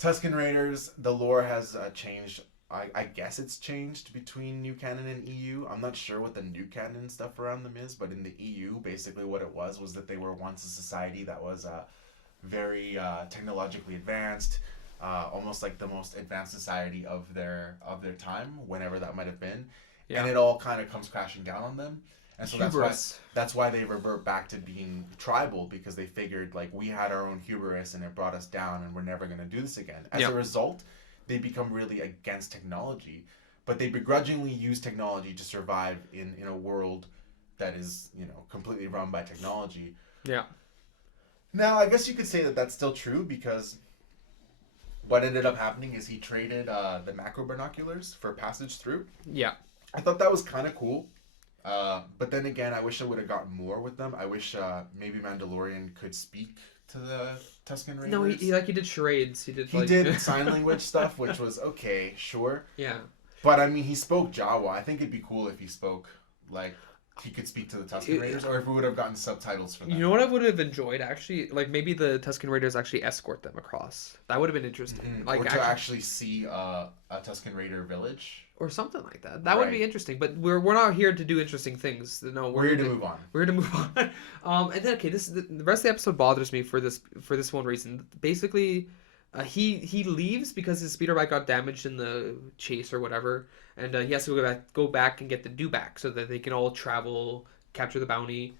Tusken Raiders, the lore has changed. I guess it's changed between New Canon and EU. I'm not sure what the New Canon stuff around them is, but in the EU, basically what it was that they were once a society that was very technologically advanced, almost like the most advanced society of their time, whenever that might have been. Yeah. And it all kind of comes crashing down on them. And so that's why they revert back to being tribal, because they figured like we had our own hubris and it brought us down and we're never going to do this again. As a result, they become really against technology, but they begrudgingly use technology to survive in a world that is, completely run by technology. Yeah. Now, I guess you could say that that's still true because what ended up happening is he traded the macro binoculars for passage through. Yeah. I thought that was kind of cool. But then again, I wish I would have gotten more with them. I wish maybe Mandalorian could speak to the Tusken Raiders. No, he did charades. He did sign language stuff, which was okay, sure. Yeah. But I mean, he spoke Jawa. I think it'd be cool if he spoke like he could speak to the Tusken Raiders, or if we would have gotten subtitles for them. You know what I would have enjoyed actually? Like maybe the Tusken Raiders actually escort them across. That would have been interesting. Mm-hmm. Like, or to actually see a Tusken Raider village. Or something like that. That would be interesting. But we're not here to do interesting things. No, we're here to move on. We're here to move on. And then the rest of the episode bothers me for this one reason. Basically, he leaves because his speeder bike got damaged in the chase or whatever, and he has to go back and get the dewback so that they can all travel, capture the bounty.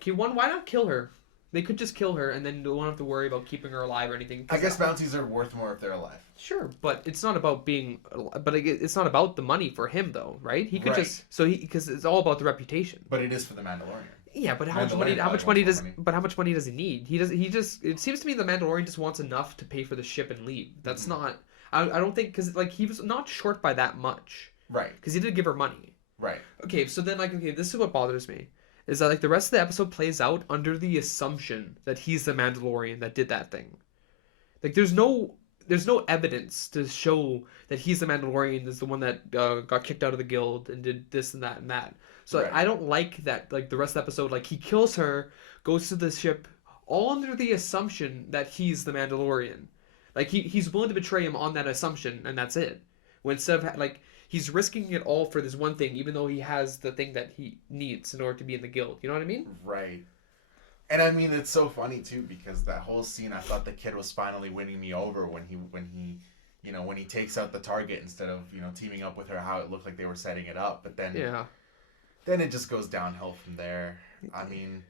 Okay, why not kill her? They could just kill her and then don't have to worry about keeping her alive or anything. I guess bounties are worth more if they're alive. Sure, but it's not about it's not about the money for him though, right? He could because it's all about the reputation. But it is for the Mandalorian. Yeah, but how much money does he need? It seems to me the Mandalorian just wants enough to pay for the ship and leave. That's not I don't think, because like he was not short by that much. Right. Because he did give her money. Right. Okay, so then this is what bothers me. Is that like the rest of the episode plays out under the assumption that he's the Mandalorian that did that thing. Like there's no evidence to show that he's the Mandalorian is the one that got kicked out of the guild and did this and that and that. So I don't like that. Like the rest of the episode, like he kills her, goes to the ship, all under the assumption that he's the Mandalorian. Like he's willing to betray him on that assumption, and that's it. When instead of like he's risking it all for this one thing, even though he has the thing that he needs in order to be in the guild. You know what I mean? Right. And I mean, it's so funny too, because that whole scene, I thought the kid was finally winning me over when he takes out the target instead of, teaming up with her, how it looked like they were setting it up. But then, then it just goes downhill from there. I mean,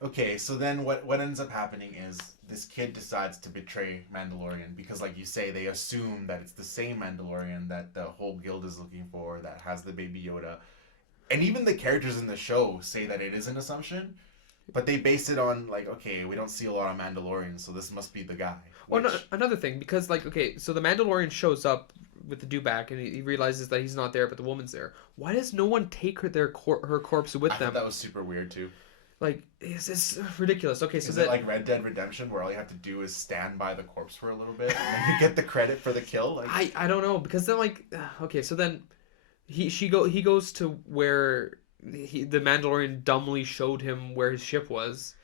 Okay, so then what ends up happening is this kid decides to betray Mandalorian because, like you say, they assume that it's the same Mandalorian that the whole guild is looking for that has the baby Yoda. And even the characters in the show say that it is an assumption, but they base it on, like, okay, we don't see a lot of Mandalorians, so this must be the guy. Well, no, another thing, because, like, okay, so the Mandalorian shows up with the dewback, and he realizes that he's not there, but the woman's there. Why does no one take her corpse with them? I thought that was super weird, too. Like, it's ridiculous. Okay, so is it like Red Dead Redemption, where all you have to do is stand by the corpse for a little bit, and then you get the credit for the kill? Like... I don't know, because then, like, okay, so then he goes to where the Mandalorian dumbly showed him where his ship was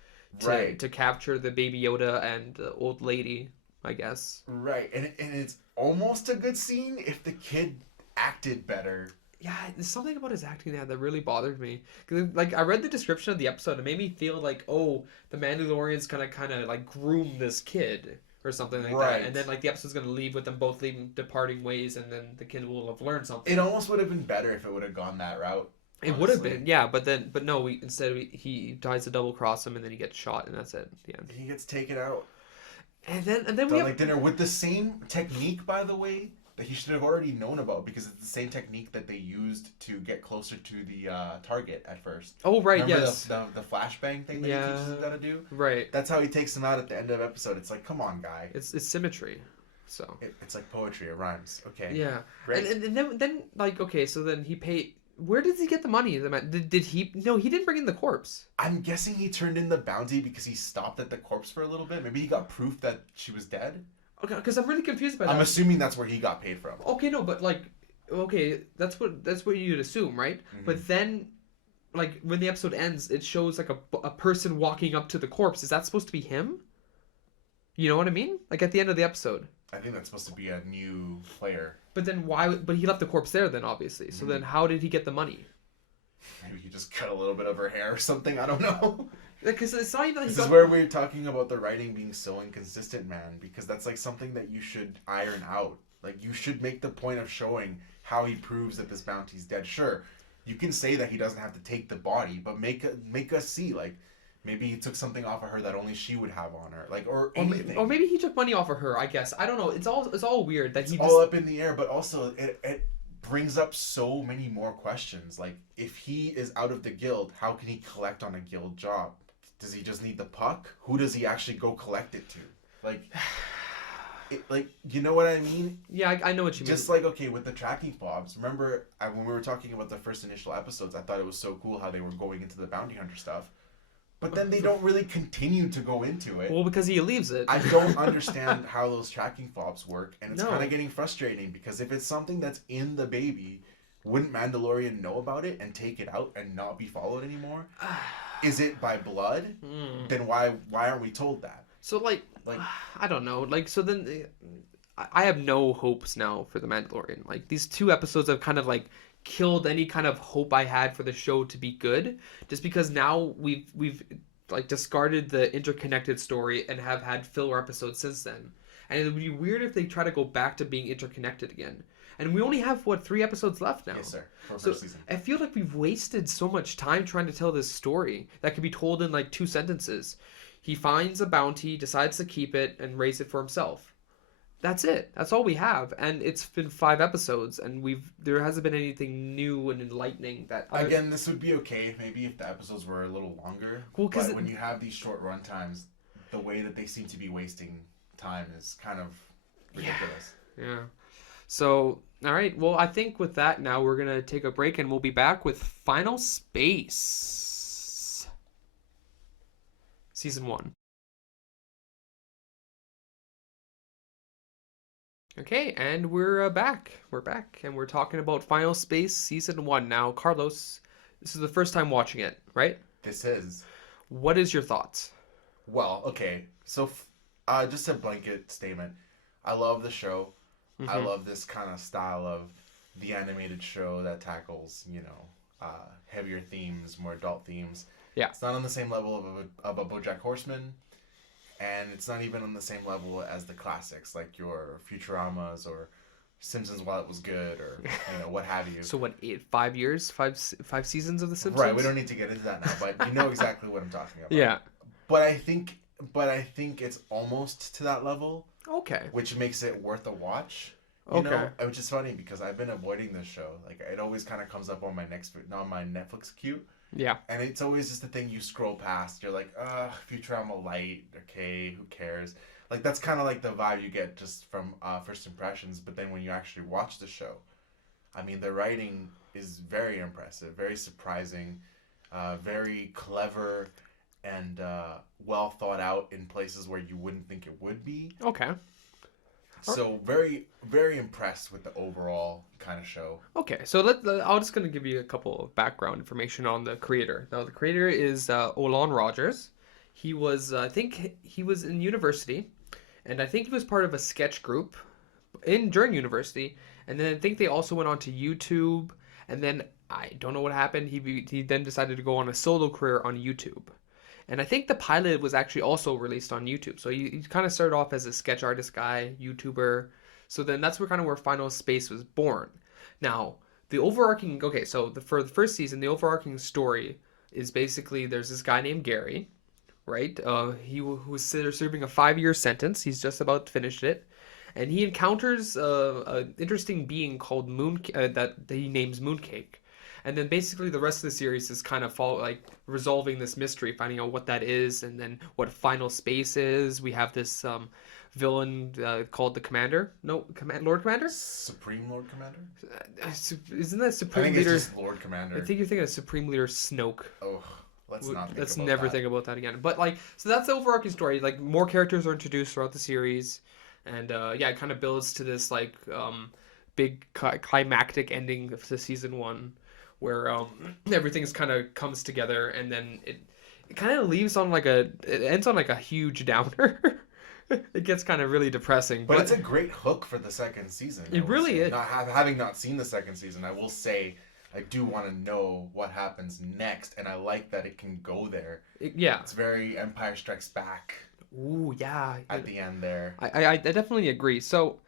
to capture the baby Yoda and the old lady, I guess. Right, and it's almost a good scene if the kid acted better. Yeah, there's something about his acting that really bothered me. 'Cause, like, I read the description of the episode, it made me feel like, oh, the Mandalorian's gonna kind of like groom this kid or something like that, and then like the episode's gonna leave with them both departing ways, and then the kid will have learned something. It almost would have been better if it would have gone that route. It would have been, yeah, but no. Instead, he tries to double cross him, and then he gets shot, and that's it. At the end. He gets taken out. And then we have like dinner with the same technique, by the way, that he should have already known about, because it's the same technique that they used to get closer to the target at first. Oh right, remember yes. The flashbang thing that he teaches him how to do. Right. That's how he takes him out at the end of the episode. It's like, come on, guy. It's symmetry. So. It's like poetry. It rhymes. Okay. Yeah. Great. And then like, okay, so then he paid. Where did he get the money? Did he? No, he didn't bring in the corpse. I'm guessing he turned in the bounty because he stopped at the corpse for a little bit. Maybe he got proof that she was dead. Okay, because I'm really confused by that. I'm assuming that's where he got paid from. Okay, no, but like, okay, that's what you'd assume, right? Mm-hmm. But then, like, when the episode ends, it shows like a person walking up to the corpse. Is that supposed to be him? You know what I mean? Like at the end of the episode. I think that's supposed to be a new player. But then why? But he left the corpse there then, obviously. So then how did he get the money? Maybe he just cut a little bit of her hair or something. I don't know. Because it's not even. This is where we're talking about the writing being so inconsistent, man. Because that's like something that you should iron out. Like you should make the point of showing how he proves that this bounty's dead. Sure, you can say that he doesn't have to take the body, but make us see like. Maybe he took something off of her that only she would have on her, like or anything. Or maybe he took money off of her. I guess I don't know. It's all weird that it's all up in the air. But also it brings up so many more questions. Like if he is out of the guild, how can he collect on a guild job? Does he just need the puck? Who does he actually go collect it to? Like, you know what I mean? Yeah, I know what you mean. Just like, okay, with the tracking fobs, remember when we were talking about the first initial episodes, I thought it was so cool how they were going into the bounty hunter stuff. But then they don't really continue to go into it. Well, because he leaves it. I don't understand how those tracking fobs work, and it's kind of getting frustrating, because if it's something that's in the baby, wouldn't Mandalorian know about it and take it out and not be followed anymore? Is it by blood? Then why aren't we told that? So like I don't know. Like so then I have no hopes now for the Mandalorian. Like these 2 episodes have kind of like killed any kind of hope I had for the show to be good, just because now we've like discarded the interconnected story and have had filler episodes since then, and it would be weird if they try to go back to being interconnected again. And we only have 3 episodes left now. Yes, sir. For first season. I feel like we've wasted so much time trying to tell this story that could be told in like 2 sentences. He finds a bounty, decides to keep it, and raise it for himself. That's it. That's all we have, and it's been 5 episodes, and there hasn't been anything new and enlightening that. Again, this would be okay, maybe if the episodes were a little longer. Well, because when you have these short run times, the way that they seem to be wasting time is kind of ridiculous. Yeah. So, all right. Well, I think with that, now we're gonna take a break, and we'll be back with Final Space, Season 1. Okay, and we're back. We're back, and we're talking about Final Space Season 1 now. Carlos, this is the first time watching it, right? This is. What is your thoughts? Well, okay. So, just a blanket statement. I love the show. Mm-hmm. I love this kind of style of the animated show that tackles, heavier themes, more adult themes. Yeah. It's not on the same level of a BoJack Horseman. And it's not even on the same level as the classics, like your Futuramas or Simpsons while it was good, or what have you. So what? 5 years, five seasons of The Simpsons. Right. We don't need to get into that now, but you know exactly what I'm talking about. Yeah. But I think it's almost to that level. Okay. Which makes it worth a watch. Which is funny because I've been avoiding this show. Like it always kind of comes up on my Netflix queue. Yeah. And it's always just the thing you scroll past. You're like, Futurama Light. Okay, who cares? Like that's kind of like the vibe you get just from first impressions. But then when you actually watch the show, I mean, the writing is very impressive, very surprising, very clever, and well thought out in places where you wouldn't think it would be. Okay. So very, very impressed with the overall kind of show. Okay, so I'm just gonna give you a couple of background information on the creator. Now, the creator is Olan Rogers. He was, I think, he was in university, and I think he was part of a sketch group during university. And then I think they also went on to YouTube, and then I don't know what happened. He then decided to go on a solo career on YouTube. And I think the pilot was actually also released on YouTube. So he kind of started off as a sketch artist guy, YouTuber. So then that's where Final Space was born. Now, the overarching, for the first season, the overarching story is basically there's this guy named Gary, right? He was serving a 5-year sentence. He's just about finished it. And he encounters an interesting being called that he names Mooncake. And then basically the rest of the series is kind of resolving this mystery, finding out what that is, and then what Final Space is. We have this villain called the Commander. No, Lord Commander? Supreme Lord Commander? Isn't that Supreme Leader? I think Leader? it's just Lord Commander. I think you're thinking of Supreme Leader Snoke. Oh, let's never think about that again. But so that's the overarching story. Like more characters are introduced throughout the series, and it kind of builds to this big climactic ending of the season 1. Where everything's kind of comes together, and then it kind of leaves on it ends on a huge downer. It gets kind of really depressing. But it's a great hook for the second season. It really is. Having not seen the second season, I will say I do want to know what happens next, and I like that it can go there. It's very Empire Strikes Back. Ooh, yeah. At the end there. I definitely agree. So,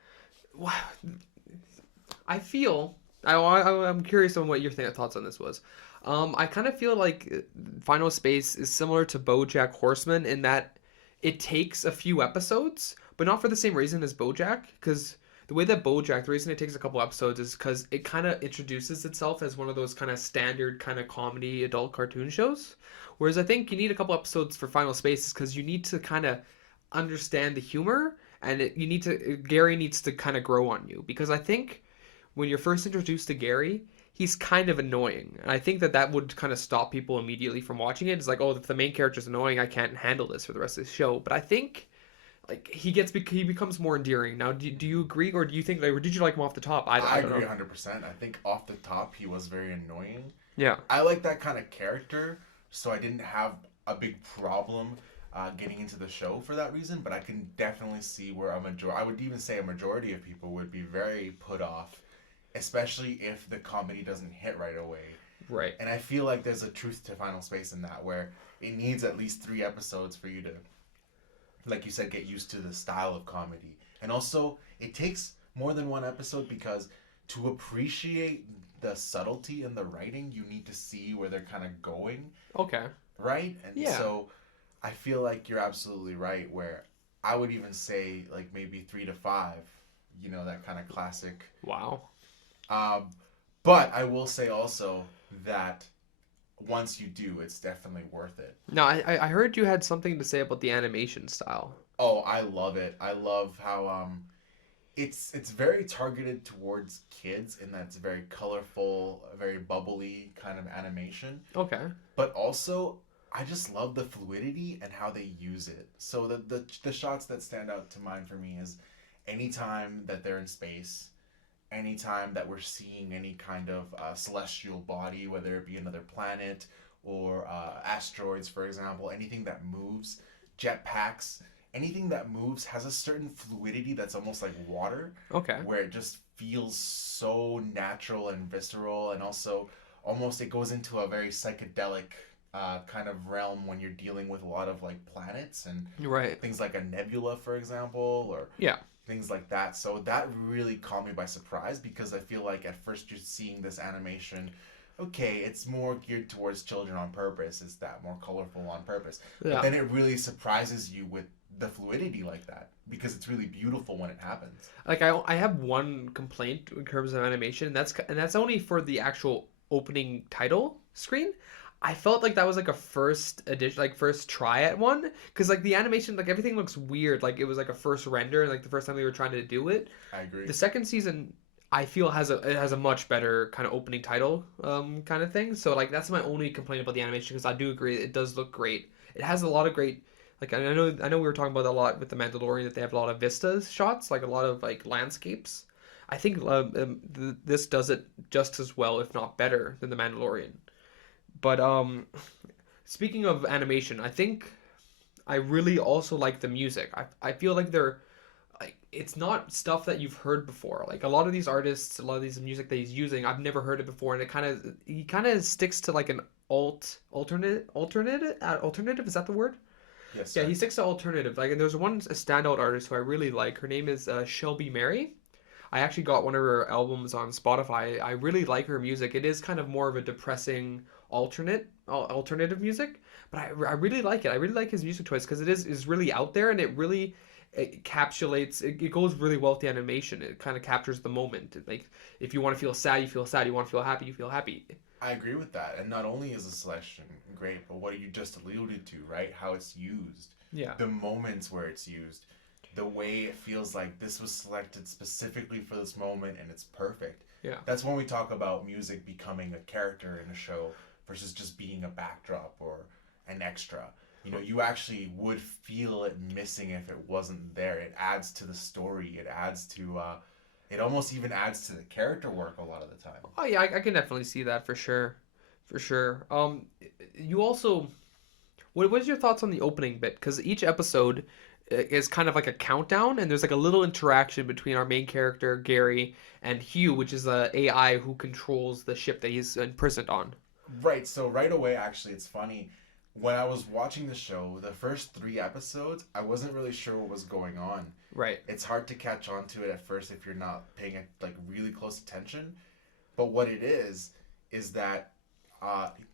I feel... I'm curious on what your thoughts on this was. I kind of feel like Final Space is similar to BoJack Horseman in that it takes a few episodes, but not for the same reason as BoJack. Because the way that the reason it takes a couple episodes is because it kind of introduces itself as one of those kind of standard kind of comedy adult cartoon shows. Whereas I think you need a couple episodes for Final Space because you need to kind of understand the humor, and Gary needs to kind of grow on you. Because I think when you're first introduced to Gary, he's kind of annoying. And I think that would kind of stop people immediately from watching it. It's like, oh, if the main character's annoying, I can't handle this for the rest of the show. But I think he becomes more endearing. Now, do you agree, or do you think, or did you like him off the top? I agree 100%. I think off the top, he was very annoying. Yeah. I like that kind of character, so I didn't have a big problem getting into the show for that reason. But I can definitely see where I would even say a majority of people would be very put off, especially if the comedy doesn't hit right away. Right. And I feel like there's a truth to Final Space in that, where it needs at least 3 episodes for you to, like you said, get used to the style of comedy. And also, it takes more than 1 episode because to appreciate the subtlety in the writing, you need to see where they're kind of going. Okay. Right? And so I feel like you're absolutely right, where I would even say like maybe 3 to 5, that kind of classic. Wow. But I will say also that once you do, it's definitely worth it. Now, I heard you had something to say about the animation style. Oh, I love it. I love how it's very targeted towards kids, in that it's very colorful, very bubbly kind of animation. Okay. But also, I just love the fluidity and how they use it. So the shots that stand out to mind for me is anytime that they're in space, anytime that we're seeing any kind of celestial body, whether it be another planet or asteroids, for example, anything that moves, jetpacks, anything that moves has a certain fluidity that's almost like water. Okay. Where it just feels so natural and visceral, and also almost it goes into a very psychedelic kind of realm when you're dealing with a lot of like planets and right. things like a nebula, for example, or things like that. So that really caught me by surprise because I feel like at first you're seeing this animation, okay, it's more geared towards children on purpose. It's that more colorful on purpose. But Yeah. then it really surprises you with the fluidity like that because it's really beautiful when it happens. Like I have one complaint in terms of animation, and that's only for the actual opening title screen. I felt like that was like a first edition, like first try at one, because like the animation, like everything looks weird, like it was like a first render, like the first time they were trying to do it. I agree. The second season, I feel it has a much better kind of opening title kind of thing. So like that's my only complaint about the animation because I do agree it does look great. It has a lot of great like I know we were talking about that a lot with the Mandalorian that they have a lot of vistas shots, like a lot of like landscapes. I think this does it just as well, if not better, than the Mandalorian. But speaking of animation, I think I really also like the music. I feel like they're like it's not stuff that you've heard before. Like a lot of these artists, a lot of these music that he's using, I've never heard it before, and he kind of sticks to like an alternative. Is that the word? Yes, Yeah, sir. he sticks to alternative. Like, and there's one a standout artist who I really like. Her name is Shelby Mary. I actually got one of her albums on Spotify. I really like her music. It is kind of more of a depressing alternative music, but I really like it. I really like his music choice because is really out there and it encapsulates it goes really well with the animation. It kind of captures the moment. Like if you want to feel sad, you feel sad. You want to feel happy, you feel happy. I agree with that. And not only is the selection great, but what you just alluded to, right? How it's used. Yeah. The moments where it's used. The way it feels like this was selected specifically for this moment and it's perfect. Yeah. That's when we talk about music becoming a character in a show versus just being a backdrop or an extra. You know, you actually would feel it missing if it wasn't there. It adds to the story. It adds to it almost even adds to the character work a lot of the time. Oh yeah, I can definitely see that for sure, for sure. You also, what is your thoughts on the opening bit? Because each episode is kind of like a countdown, and there's like a little interaction between our main character Gary and Hugh, which is the AI who controls the ship that he's imprisoned on. Right. So right away, actually, it's funny. When I was watching the show, the first 3 episodes, I wasn't really sure what was going on. Right. It's hard to catch on to it at first if you're not paying like really close attention. But what it is that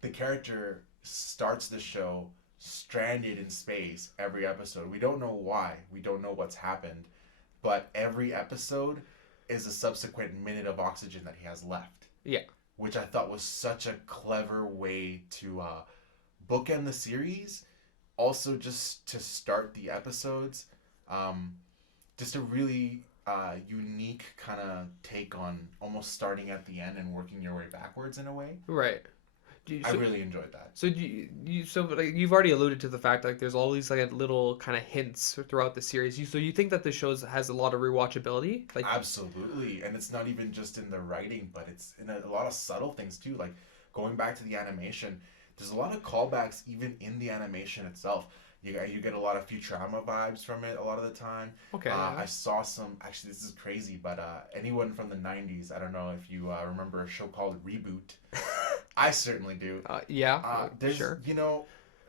the character starts the show stranded in space every episode. We don't know why. We don't know what's happened. But every episode is a subsequent minute of oxygen that he has left. Yeah. Which I thought was such a clever way to bookend the series. Also, just to start the episodes. Just a really unique kind of take on almost starting at the end and working your way backwards in a way. Right. I really enjoyed that. So like, you've already alluded to the fact like there's all these like little kind of hints throughout the series. So you think that the show has a lot of rewatchability? Like Absolutely, and it's not even just in the writing, but it's in a lot of subtle things too. Like going back to the animation, there's a lot of callbacks even in the animation itself. You get a lot of Futurama vibes from it a lot of the time. Okay. I saw some. Actually, this is crazy, but anyone from the '90s, I don't know if you remember a show called Reboot. I certainly do. Yeah. There's, sure. you know,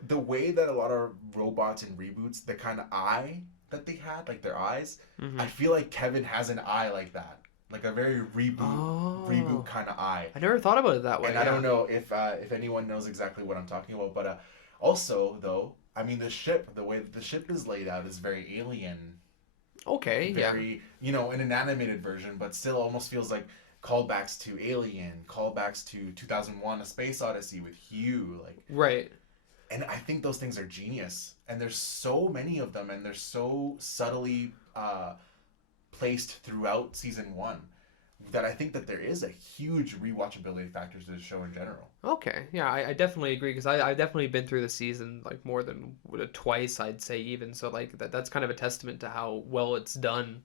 the way that a lot of robots in reboots, the kind of eye that they had, like their eyes, Mm-hmm. I feel like Kevin has an eye like that, like a very reboot kind of eye. I never thought about it that way. And I don't know if anyone knows exactly what I'm talking about, but also though, I mean the way that the ship is laid out is very alien. Okay. Very, you know, in an animated version, but still almost feels like callbacks to Alien, callbacks to 2001: A Space Odyssey with Hugh, like Right. And I think those things are genius, and there's so many of them, and they're so subtly placed throughout season 1 that I think that there is a huge rewatchability factor to the show in general. Okay. Yeah, I definitely agree because I've definitely been through the season like more than twice, I'd say even. So like that's kind of a testament to how well it's done.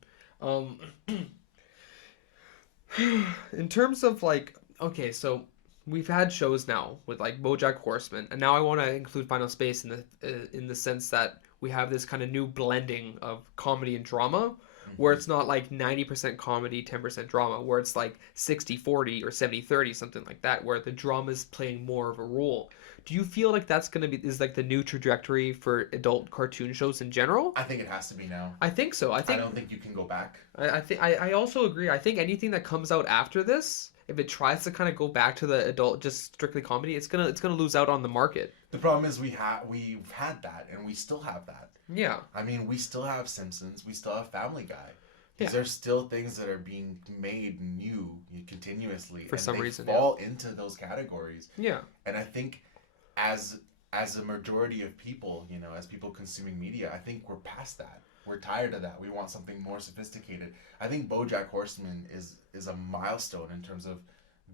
In terms of like, okay, so we've had shows now with like BoJack Horseman, and now I want to include Final Space in the sense that we have this kind of new blending of comedy and drama. where it's not like 90% comedy, 10% drama, where it's like 60-40 or 70-30, something like that, where the drama is playing more of a role. Do you feel like that's going to be is like the new trajectory for adult cartoon shows in general? I think it has to be now. I think so. I I don't think you can go back. I also agree. I think anything that comes out after this, if it tries to kind of go back to the adult, just strictly comedy, it's gonna lose out on the market. The problem is we've had that, and we still have that. Yeah. I mean, we still have Simpsons. We still have Family Guy. Yeah. There's still things that are being made new continuously. For some reason, fall into those categories. Yeah. And I think as a majority of people, as people consuming media, I think we're past that. We're tired of that. We want something more sophisticated. I think BoJack Horseman is a milestone in terms of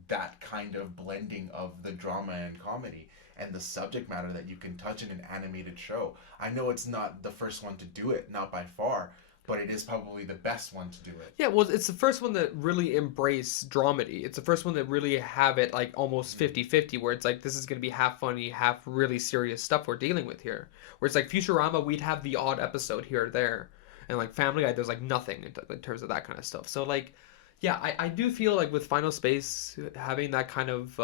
that kind of blending of the drama and comedy and the subject matter that you can touch in an animated show. I know it's not the first one to do it, not by far, but it is probably the best one to do it. Yeah, well, it's the first one that really embrace dramedy. It's the first one that really have it like almost 50-50, where it's like this is going to be half funny, half really serious stuff we're dealing with here. Where it's like Futurama, we'd have the odd episode here or there. And like Family Guy, there's like nothing in terms of that kind of stuff. So like, yeah, I do feel like with Final Space, having that kind of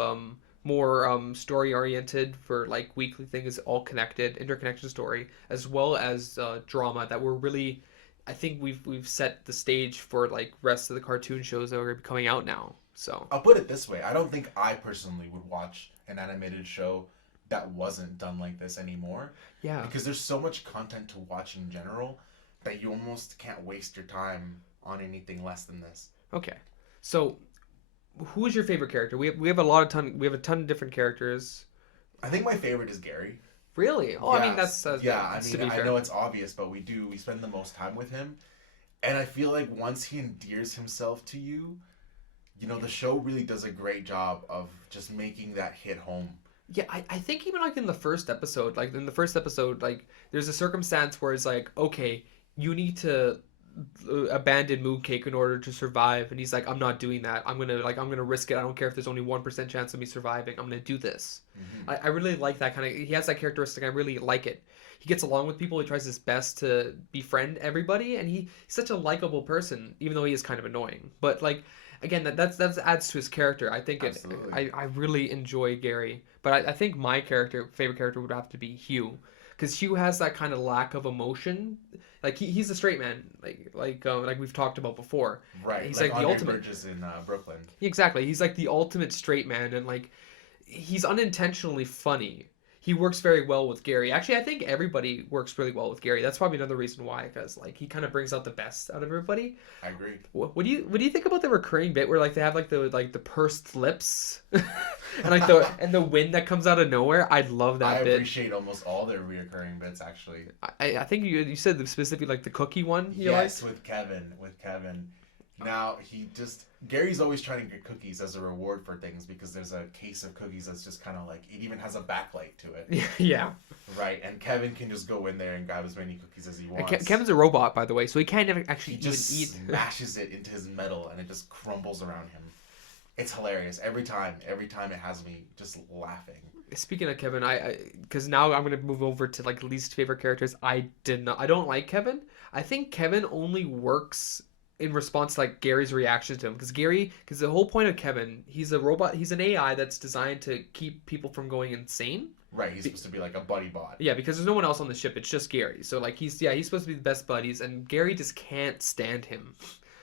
more story-oriented for like weekly things, all connected, interconnected story, as well as drama, that we're really... I think we've set the stage for like rest of the cartoon shows that are coming out now. So I'll put it this way: I don't think I personally would watch an animated show that wasn't done like this anymore. Yeah, because there's so much content to watch in general that you almost can't waste your time on anything less than this. Okay, so who is your favorite character? We have a ton of different characters. I think my favorite is Gary. Really? Oh, yes. I mean, that's I know it's obvious, but we spend the most time with him. And I feel like once he endears himself to you, the show really does a great job of just making that hit home. Yeah, I think even like in the first episode, like there's a circumstance where it's like, okay, you need to abandon Mooncake in order to survive, and he's like, I'm not doing that. I'm gonna risk it. I don't care if there's only 1% chance of me surviving. I'm gonna do this. I really like that kind of... He has that characteristic. I really like it. He gets along with people. He tries his best to befriend everybody, and he's such a likable person, even though he is kind of annoying. But like, again, that adds to his character. I think I really enjoy Gary, but I think my favorite character would have to be Hugh, because Hugh has that kind of lack of emotion. Like he's a straight man, like we've talked about before. Right. He's like the ultimate. Burgess in Brooklyn. Exactly. He's like the ultimate straight man, and like he's unintentionally funny. He works very well with Gary. Actually, I think everybody works really well with Gary. That's probably another reason why, because like he kind of brings out the best out of everybody. I agree. What do you think about the recurring bit where like they have like the pursed lips and like the wind that comes out of nowhere? I love that bit. I appreciate almost all their recurring bits, actually. I think you said specifically like the cookie one. Yes, with Kevin. Now Gary's always trying to get cookies as a reward for things, because there's a case of cookies that's just kind of like, it even has a backlight to it. Yeah. Right, and Kevin can just go in there and grab as many cookies as he wants. Kevin's a robot, by the way, so he can't actually even eat. He just smashes it into his metal, and it just crumbles around him. It's hilarious. Every time it has me just laughing. Speaking of Kevin, because now I'm going to move over to like least favorite characters. I don't like Kevin. I think Kevin only works in response to like Gary's reactions to him, because the whole point of Kevin, he's a robot, he's an AI that's designed to keep people from going insane. Right, he's supposed to be like a buddy bot. Yeah, because there's no one else on the ship, it's just Gary. So like he's supposed to be the best buddies, and Gary just can't stand him.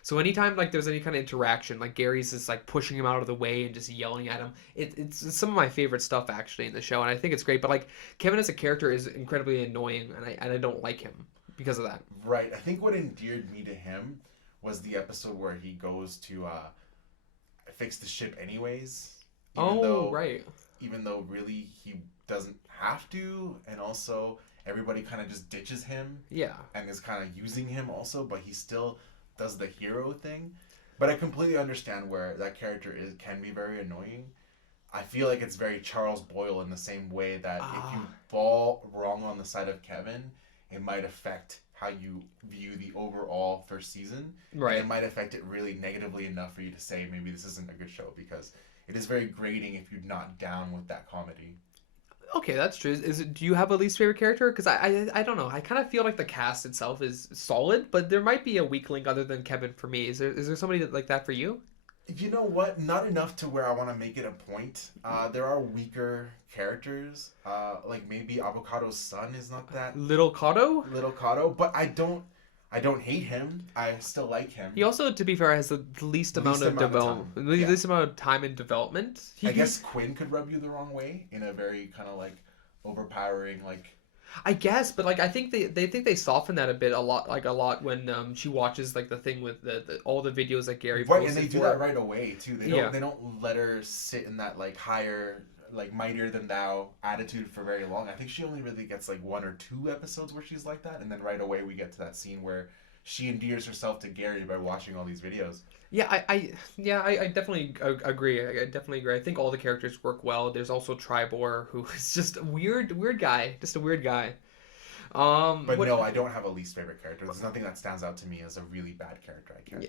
So anytime like there's any kind of interaction, like Gary's just like pushing him out of the way and just yelling at him. It's some of my favorite stuff actually in the show, and I think it's great. But like Kevin as a character is incredibly annoying, and I don't like him because of that. Right, I think what endeared me to him was the episode where he goes to fix the ship anyways. Right. Even though really he doesn't have to, and also everybody kind of just ditches him. Yeah. And is kind of using him also, but he still does the hero thing. But I completely understand where that character can be very annoying. I feel like it's very Charles Boyle in the same way that if you fall wrong on the side of Kevin, it might affect how you view the overall first season. Right. And it might affect it really negatively enough for you to say maybe this isn't a good show, because it is very grating if you're not down with that comedy. Okay, that's true. Is it? Do you have a least favorite character? Because I don't know. I kind of feel like the cast itself is solid, but there might be a weak link other than Kevin for me. Is there somebody like that for you? You know what? Not enough to where I want to make it a point. There are weaker characters. Like maybe Avocado's son is not that Little Kato? little Kato, but I don't hate him. I still like him. He also, to be fair, has the least amount of development, the Yeah. least amount of time in development. I guess Quinn could rub you the wrong way in a very kind of like overpowering like. I guess, but like I think they think they soften that a lot when she watches like the thing with the all the videos that Gary Right, posted and they do for that her. right away too. They don't let her sit in that like higher, like mightier than thou attitude for very long. I think she only really gets like 1 or 2 episodes where she's like that, and then right away we get to that scene where she endears herself to Gary by watching all these videos. Yeah, I definitely agree. I definitely agree. I think all the characters work well. There's also Tribor, who is just a weird guy, just a weird guy. But no, I don't have a least favorite character. There's nothing that stands out to me as a really bad character. I can't. Yeah.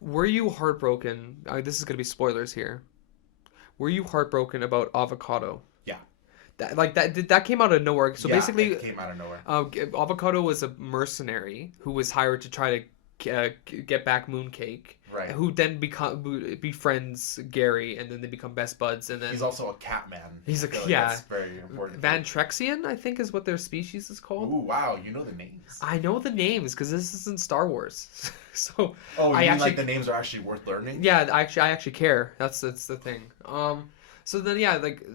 Were you heartbroken? This is gonna be spoilers here. Were you heartbroken about Avocado? Yeah. That came out of nowhere. So Yeah, basically, it came out of nowhere. Avocado was a mercenary who was hired to try to get back Mooncake, Right. who then befriends Gary, and then they become best buds. And then He's also a cat man. He's a I feel like yeah. That's very important. Van Trexian, I think, is what their species is called. Ooh, wow! You know the names. I know the names because this isn't Star Wars, so Oh, you I mean actually like the names are actually worth learning? yeah, I actually care. That's the thing. So then yeah, like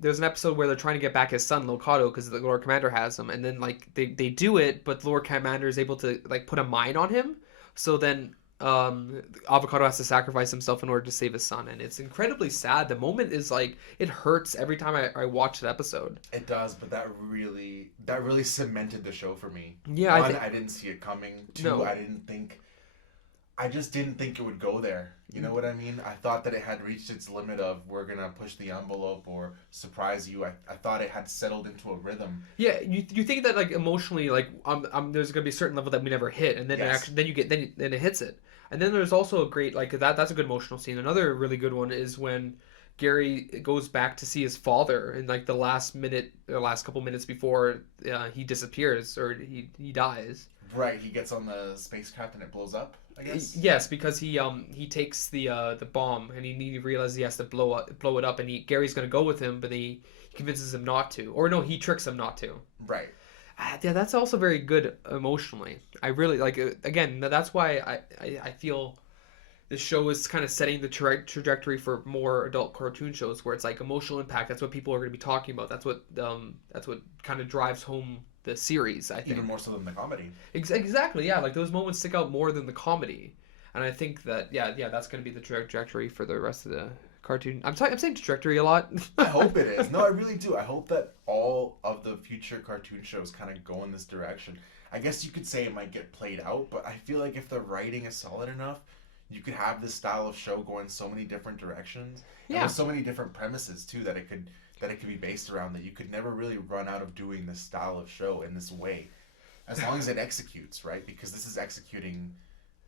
there's an episode where they're trying to get back his son Locato because the Lord Commander has him, and then like they do it, but Lord Commander is able to like put a mine on him. So then Avocado has to sacrifice himself in order to save his son, and it's incredibly sad. The moment is like it hurts every time I watch that episode. It does, but that really cemented the show for me. Yeah, One, I didn't see it coming. Two, No. I just didn't think it would go there. You know what I mean? I thought that it had reached its limit of we're gonna push the envelope or surprise you. I thought it had settled into a rhythm. Yeah, you think that like emotionally, like there's gonna be a certain level that we never hit, and then Yes. then it hits it, and then there's also a great like that's a good emotional scene. Another really good one is when Gary goes back to see his father in like the last couple minutes before he disappears or he dies. Right, he gets on the spacecraft and it blows up, I guess. Yes, because he takes the bomb and he realizes he has to blow it up, and Gary's gonna go with him, but he convinces him not to, or no, he tricks him not to. Right. Yeah, that's also very good emotionally. I really like again. That's why I feel this show is kind of setting the trajectory for more adult cartoon shows where it's like emotional impact. That's what people are going to be talking about. That's what kind of drives home the series. I think Even more so than the comedy. Exactly. Yeah, like those moments stick out more than the comedy, and I think that yeah, that's going to be the trajectory for the rest of the cartoon. I'm saying trajectory a lot. I hope it is. No, I really do. I hope that all of the future cartoon shows kind of go in this direction. I guess you could say it might get played out, but I feel like if the writing is solid enough, you could have this style of show go in so many different directions. Yeah. And with so many different premises too that it could be based around, that you could never really run out of doing this style of show in this way. As long as it executes, right? Because this is executing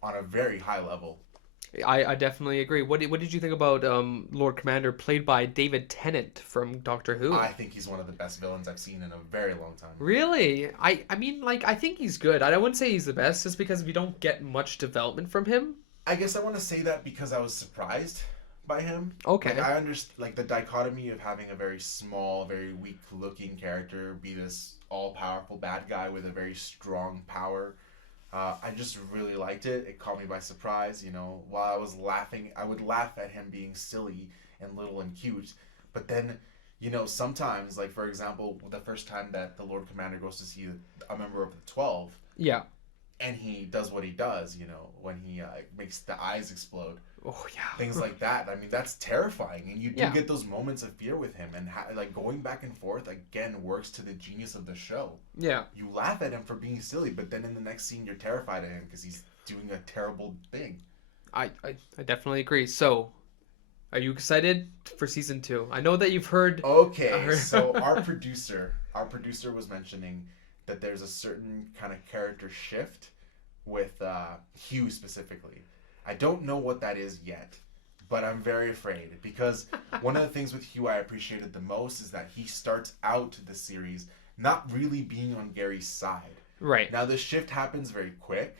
on a very high level. I definitely agree. What did you think about Lord Commander played by David Tennant from Doctor Who? I think he's one of the best villains I've seen in a very long time. Really? I mean, like, I think he's good. I wouldn't say he's the best just because we don't get much development from him. I guess I want to say that because I was surprised by him. Okay. Like, I understand, like, the dichotomy of having a very small, very weak-looking character be this all-powerful bad guy with a very strong power. I just really liked it. It caught me by surprise. You know, while I was laughing, I would laugh at him being silly and little and cute. But then, you know, sometimes, like, for example, the first time that the Lord Commander goes to see a member of the 12, Yeah. and he does what he does, you know, when he makes the eyes explode. Oh, yeah. Things like that. I mean, that's terrifying. And you do Yeah. get those moments of fear with him. And, like, going back and forth, again, works to the genius of the show. Yeah. You laugh at him for being silly, but then in the next scene, you're terrified of him because he's doing a terrible thing. I definitely agree. So, are you excited for season 2? I know that you've heard... Okay, so our producer was mentioning that there's a certain kind of character shift with Hugh specifically. I don't know what that is yet, but I'm very afraid because one of the things with Hugh I appreciated the most is that he starts out the series not really being on Gary's side. Right. Now, this shift happens very quick,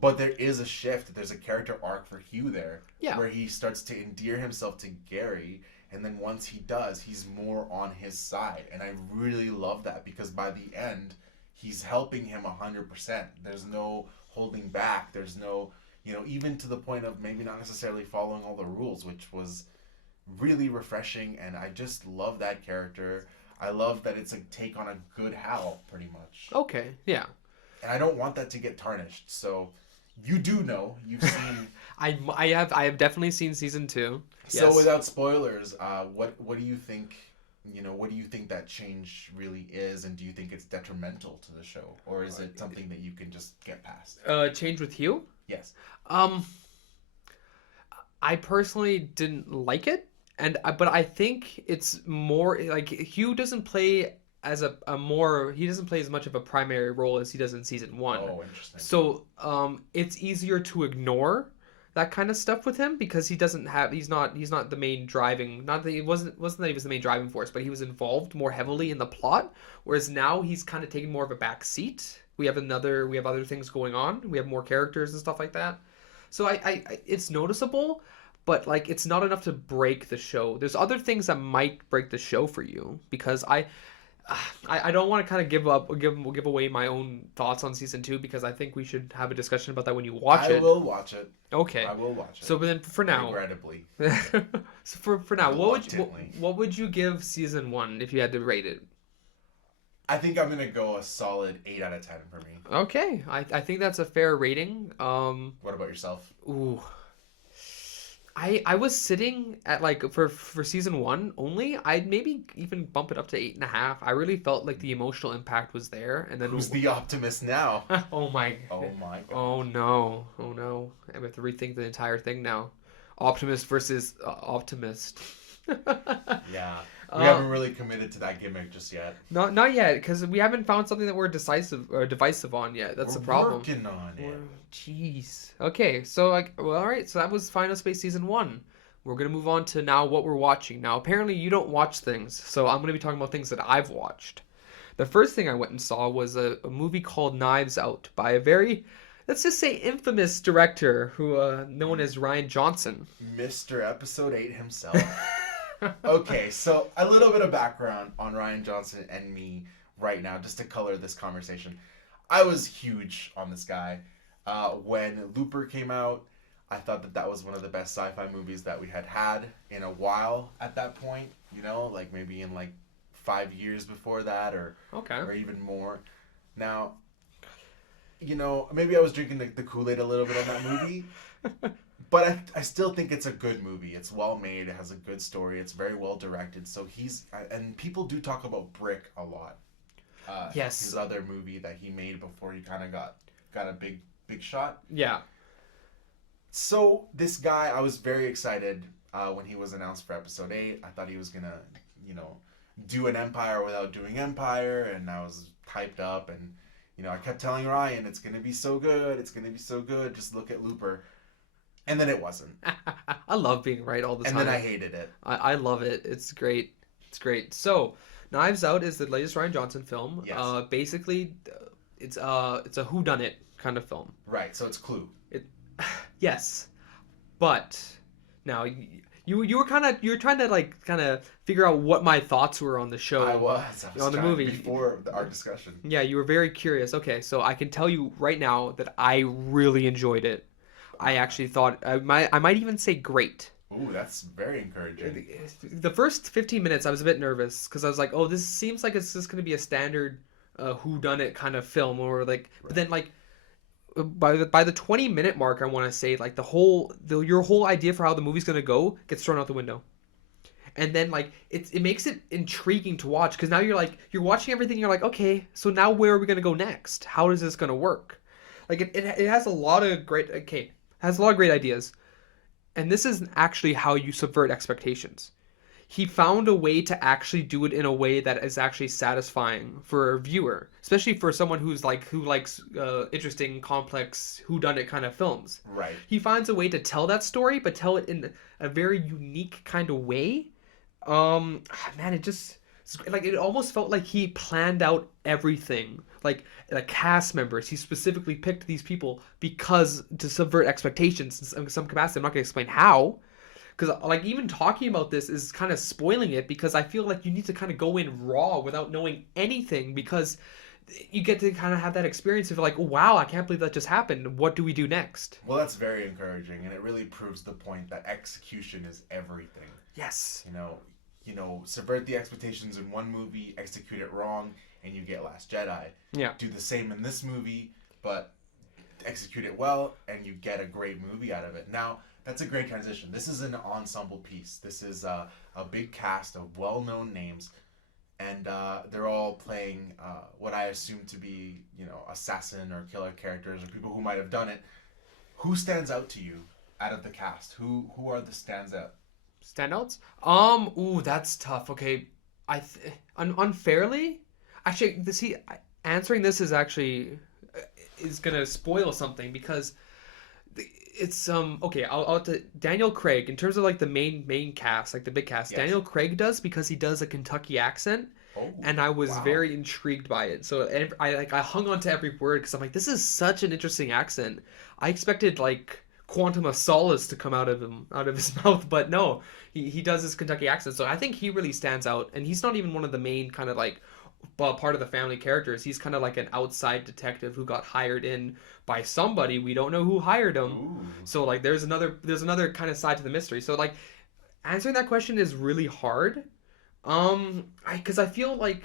but there is a shift. There's a character arc for Hugh there where he starts to endear himself to Gary, and then once he does, he's more on his side. And I really love that because by the end, he's helping him 100%. There's no holding back. There's no, even to the point of maybe not necessarily following all the rules, which was really refreshing. And I just love that character. I love that it's a take on a good Hal, pretty much. Okay, yeah. And I don't want that to get tarnished. So you do know. You've seen... I have definitely seen season 2. So Yes. without spoilers, what do you think, what do you think that change really is? And do you think it's detrimental to the show? Or is it something that you can just get past? Change with Hugh? Yes. I personally didn't like it. But I think it's more like Hugh doesn't play as he doesn't play as much of a primary role as he does in season 1. Oh, interesting. So it's easier to ignore that kind of stuff with him because he's not the main driving, not that he wasn't that he was the main driving force, but he was involved more heavily in the plot, whereas now he's kind of taking more of a back seat. We have other things going on. We have more characters and stuff like that. So I it's noticeable. But like it's not enough to break the show. There's other things that might break the show for you because I don't want to kind of give away my own thoughts on season 2 because I think we should have a discussion about that when you watch it. I will watch it. Okay. I will watch it. So, but then for now, regrettably. So for now, what would you give season 1 if you had to rate it? I think I'm gonna go a solid 8 out of 10 for me. Okay, I think that's a fair rating. What about yourself? Ooh. I was sitting at like for season 1 only. I'd maybe even bump it up to 8.5. I really felt like the emotional impact was there, and then who's the optimist now? Oh my God. Oh no! I have to rethink the entire thing now. Optimist versus optimist. Yeah, we haven't really committed to that gimmick just yet. Not yet, because we haven't found something that we're divisive on yet. That's the problem. We're working on it. Jeez. Okay, so all right. So that was Final Space season 1. We're gonna move on to now what we're watching. Now, apparently you don't watch things, so I'm gonna be talking about things that I've watched. The first thing I went and saw was a movie called Knives Out by a very, let's just say, infamous director who known as Rian Johnson. Mr. Episode 8 himself. Okay, so a little bit of background on Rian Johnson and me right now, just to color this conversation. I was huge on this guy. When Looper came out, I thought that was one of the best sci-fi movies that we had in a while at that point. Like maybe in like 5 years before that or even more. Now, maybe I was drinking the Kool-Aid a little bit on that movie. But I still think it's a good movie. It's well made. It has a good story. It's very well directed. So and people do talk about Brick a lot. Yes. His other movie that he made before he kind of got a big shot. Yeah. So this guy, I was very excited when he was announced for episode 8. I thought he was gonna, do an Empire without doing Empire, and I was hyped up. And I kept telling Ryan, it's gonna be so good. It's gonna be so good. Just look at Looper. And then it wasn't. I love being right all the time. And then I hated it. I love it. It's great. It's great. So, Knives Out is the latest Rian Johnson film. Yes. Basically, it's a whodunit kind of film. Right. So it's Clue. Yes, but now you were trying to figure out what my thoughts were on the show. I was on the movie before our discussion. Yeah, you were very curious. Okay, so I can tell you right now that I really enjoyed it. I actually thought I might even say great. Ooh, that's very encouraging. The first 15 minutes, I was a bit nervous because I was like, "Oh, this seems like it's just going to be a standard whodunit kind of film," or like. Right. But then like by the 20-minute mark, I want to say like your whole idea for how the movie's going to go gets thrown out the window. And then like it makes it intriguing to watch because now you're watching everything. And you're like, okay, so now where are we going to go next? How is this going to work? Like it has a lot of great ideas. And this is actually how you subvert expectations. he found a way to actually do it in a way that is actually satisfying for a viewer, especially for someone who likes interesting, complex, whodunit kind of films. Right. He finds a way to tell that story, but tell it in a very unique kind of way. Man, it almost felt like he planned out everything. Like the cast members, he specifically picked these people because to subvert expectations in some capacity. I'm not going to explain how, because like even talking about this is kind of spoiling it, because I feel like you need to kind of go in raw without knowing anything, because you get to kind of have that experience of like, wow, I can't believe that just happened. What do we do next? Well, that's very encouraging, and it really proves the point that execution is everything. Yes. Subvert the expectations in one movie, execute it wrong, and you get Last Jedi. Yeah. Do the same in this movie, but execute it well, and you get a great movie out of it. Now, that's a great transition. This is an ensemble piece. This is a big cast of well-known names, and they're all playing what I assume to be, assassin or killer characters or people who might have done it. Who stands out to you out of the cast? Who are the standouts? Ooh, that's tough. Okay, unfairly, actually, answering this is actually is gonna spoil something, because it's okay. I'll Daniel Craig, in terms of like the main cast, like the big cast. Yes. Daniel Craig does, because he does a Kentucky accent. Oh, and I was very intrigued by it. So I hung on to every word, because I'm like, this is such an interesting accent. I expected like Quantum of Solace to come out of his mouth, but no, he does his Kentucky accent. So I think he really stands out, and he's not even one of the main kind of like part of the family characters. He's kind of like an outside detective who got hired in by somebody. We don't know who hired him. Ooh. So like there's another kind of side to the mystery. So like answering that question is really hard. Because I feel like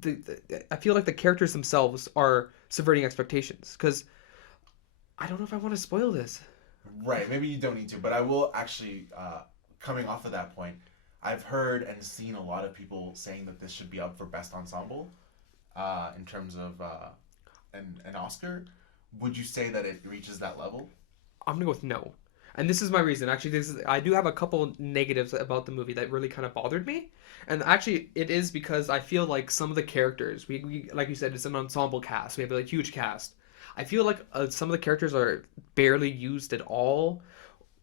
the characters themselves are subverting expectations, because I don't know if I want to spoil this. Right, maybe you don't need to, but I will actually, coming off of that point, I've heard and seen a lot of people saying that this should be up for Best Ensemble in terms of an Oscar. Would you say that it reaches that level? I'm going to go with no. And this is my reason. Actually, I do have a couple negatives about the movie that really kind of bothered me. And actually, it is because I feel like some of the characters, we like you said, it's an ensemble cast. We have a huge cast. I feel like some of the characters are barely used at all.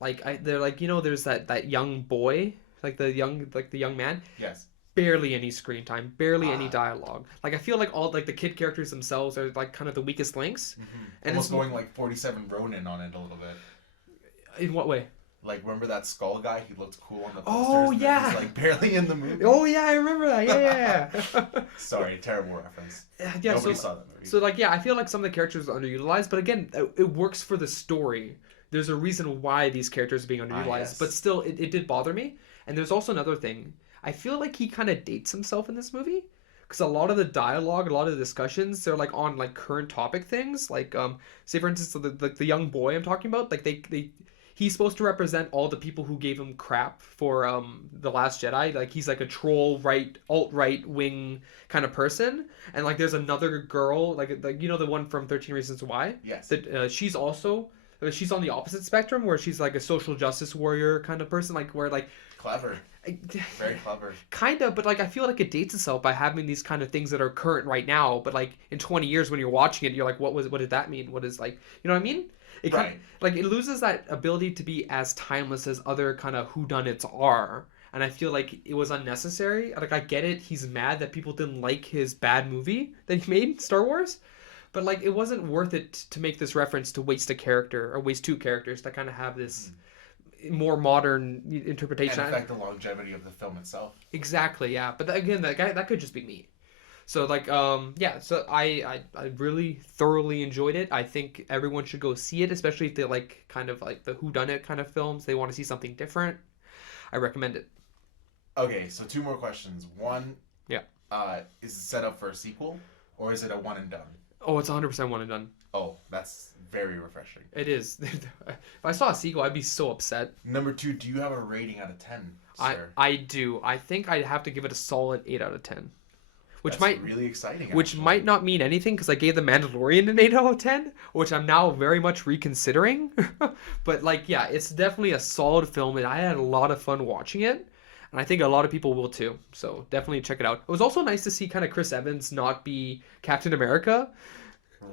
They're like, there's that young boy, like the young man. Yes. Barely any screen time, barely any dialogue. Like I feel like all like the kid characters themselves are like kind of the weakest links. Mm-hmm. And almost going like 47 Ronin on it a little bit. In what way? Like, remember that skull guy? He looked cool on the posters. Oh, yeah. He's like barely in the movie. Oh, yeah, I remember that. Yeah. Sorry, terrible reference. Yeah, Nobody saw that movie. So, like, yeah, I feel like some of the characters are underutilized, but again, it works for the story. There's a reason why these characters are being underutilized, yes. But still, it did bother me. And there's also another thing. I feel like he kind of dates himself in this movie. Because a lot of the dialogue, a lot of the discussions, they're like on like current topic things. Like, say for instance, the young boy I'm talking about, like he's supposed to represent all the people who gave him crap for The Last Jedi. Like he's like a troll alt-right wing kind of person. And like there's another girl, like the one from 13 Reasons Why. Yes. That she's on the opposite spectrum, where she's like a social justice warrior kind of person, like where like clever. Very clever. Kind of, but like I feel like it dates itself by having these kind of things that are current right now, but like in 20 years when you're watching it, you're like, what did that mean? What is like, you know what I mean? It right. kind of, like it loses that ability to be as timeless as other kind of whodunits are, and I feel like it was unnecessary. Like I get it, he's mad that people didn't like his bad movie that he made, Star Wars, but like it wasn't worth it to make this reference to waste a character or waste two characters to kind of have this more modern interpretation and affect the longevity of the film itself. Exactly, yeah. But again, that could just be me. So like yeah, so I really thoroughly enjoyed it. I think everyone should go see it, especially if they like kind of like the whodunit kind of films. They want to see something different. I recommend it. Okay, so two more questions. One, yeah. Is it set up for a sequel, or is it a one and done? Oh, it's 100% one and done. Oh, that's very refreshing. It is. If I saw a sequel, I'd be so upset. Number two, do you have a rating out of 10, sir? I do. I think I'd have to give it a solid 8 out of 10. That's really exciting. Which might not mean anything, because I gave The Mandalorian an 8 out of 10, which I'm now very much reconsidering. But like, yeah, it's definitely a solid film, and I had a lot of fun watching it. And I think a lot of people will too. So definitely check it out. It was also nice to see kind of Chris Evans not be Captain America.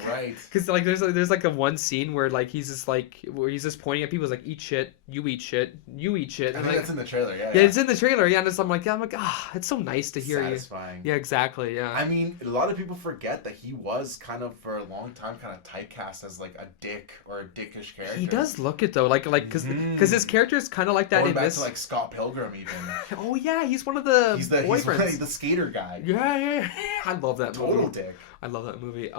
Right. Because like there's like a one scene where like he's just pointing at people, like, eat shit, you eat shit, you eat shit. I And think like, that's in the trailer. Yeah. yeah, it's in the trailer. Yeah, and I'm like, it's so nice to hear Satisfying. you. Yeah, exactly. Yeah. I mean, a lot of people forget that he was kind of for a long time kind of typecast as like a dick or a dickish character. He does look it though, like because his character is kind of like that Going in back this. to like Scott Pilgrim even. Oh yeah, he's one of the boyfriends. He's the skater guy. Yeah. I love that movie. Total dick. I love that movie.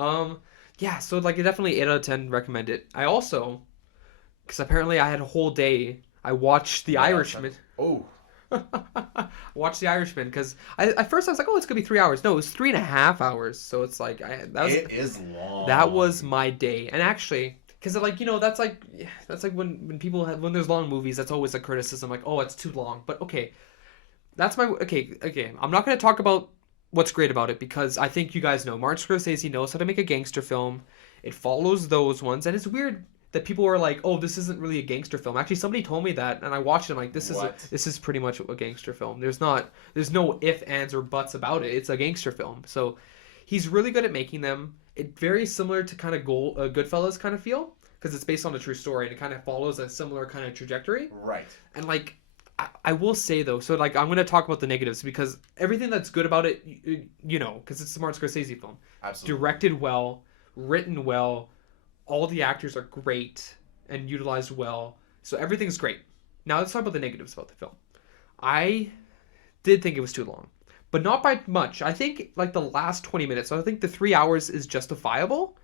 Yeah, so like definitely 8 out of 10 recommend it. I also, because apparently I had a whole day, I watched The Irishman. Oh. Watched The Irishman because at first I was like, oh, it's gonna be 3 hours. No, it was 3.5 hours. So it's like it is long. That was my day, and actually, because like that's like when people when there's long movies, that's always a criticism, like, oh, it's too long. But okay, that's my okay. I'm not gonna talk about what's great about it because I think you guys know Martin Scorsese knows how to make a gangster film. It follows those ones, and it's weird that people are like, "Oh, this isn't really a gangster film." Actually, somebody told me that, and I watched it. I'm like, "This is pretty much a gangster film." There's no if, ands, or buts about it. It's a gangster film. So he's really good at making them. It's very similar to kind of Goodfellas kind of feel because it's based on a true story and it kind of follows a similar kind of trajectory. Right. And like, I will say though, so like I'm going to talk about the negatives because everything that's good about it, because it's a Martin Scorsese film. Absolutely. Directed well, written well, all the actors are great and utilized well. So everything's great. Now let's talk about the negatives about the film. I did think it was too long, but not by much. I think like the last 20 minutes, so I think the 3 hours is justifiable,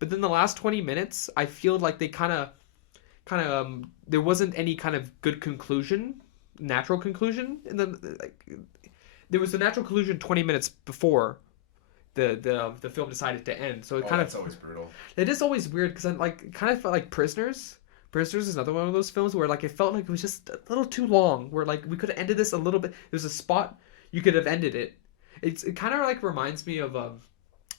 but then the last 20 minutes, I feel like they kind of there wasn't any kind of good natural conclusion in there was a natural conclusion 20 minutes before the film decided to end. So it that's always brutal. It is always weird because I kind of felt like Prisoners is another one of those films where like it felt like it was just a little too long, where like we could have ended this a little bit. There's a spot you could have ended it. It kind of like reminds me of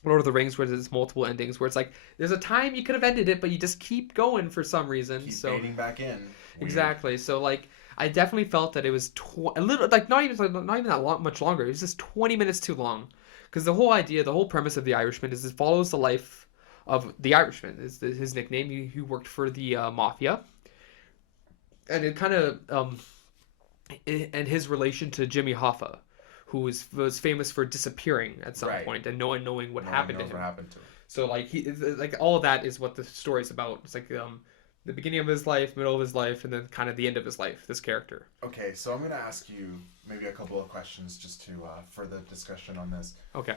Lord of the Rings, where there's multiple endings, where it's like there's a time you could have ended it, but you just keep going for some reason. Keep fading back in. Weird. Exactly. So like I definitely felt that it was a little like not even that much longer. It was just 20 minutes too long, because the whole premise of The Irishman is it follows the life of the Irishman. Is his nickname? He worked for the mafia, and it kind of and his relation to Jimmy Hoffa, who was famous for disappearing at some point and knowing what happened to him. So like all of that is what the story's about. It's like the beginning of his life, middle of his life, and then kind of the end of his life. This character. Okay, so I'm gonna ask you maybe a couple of questions just to further discussion on this. Okay.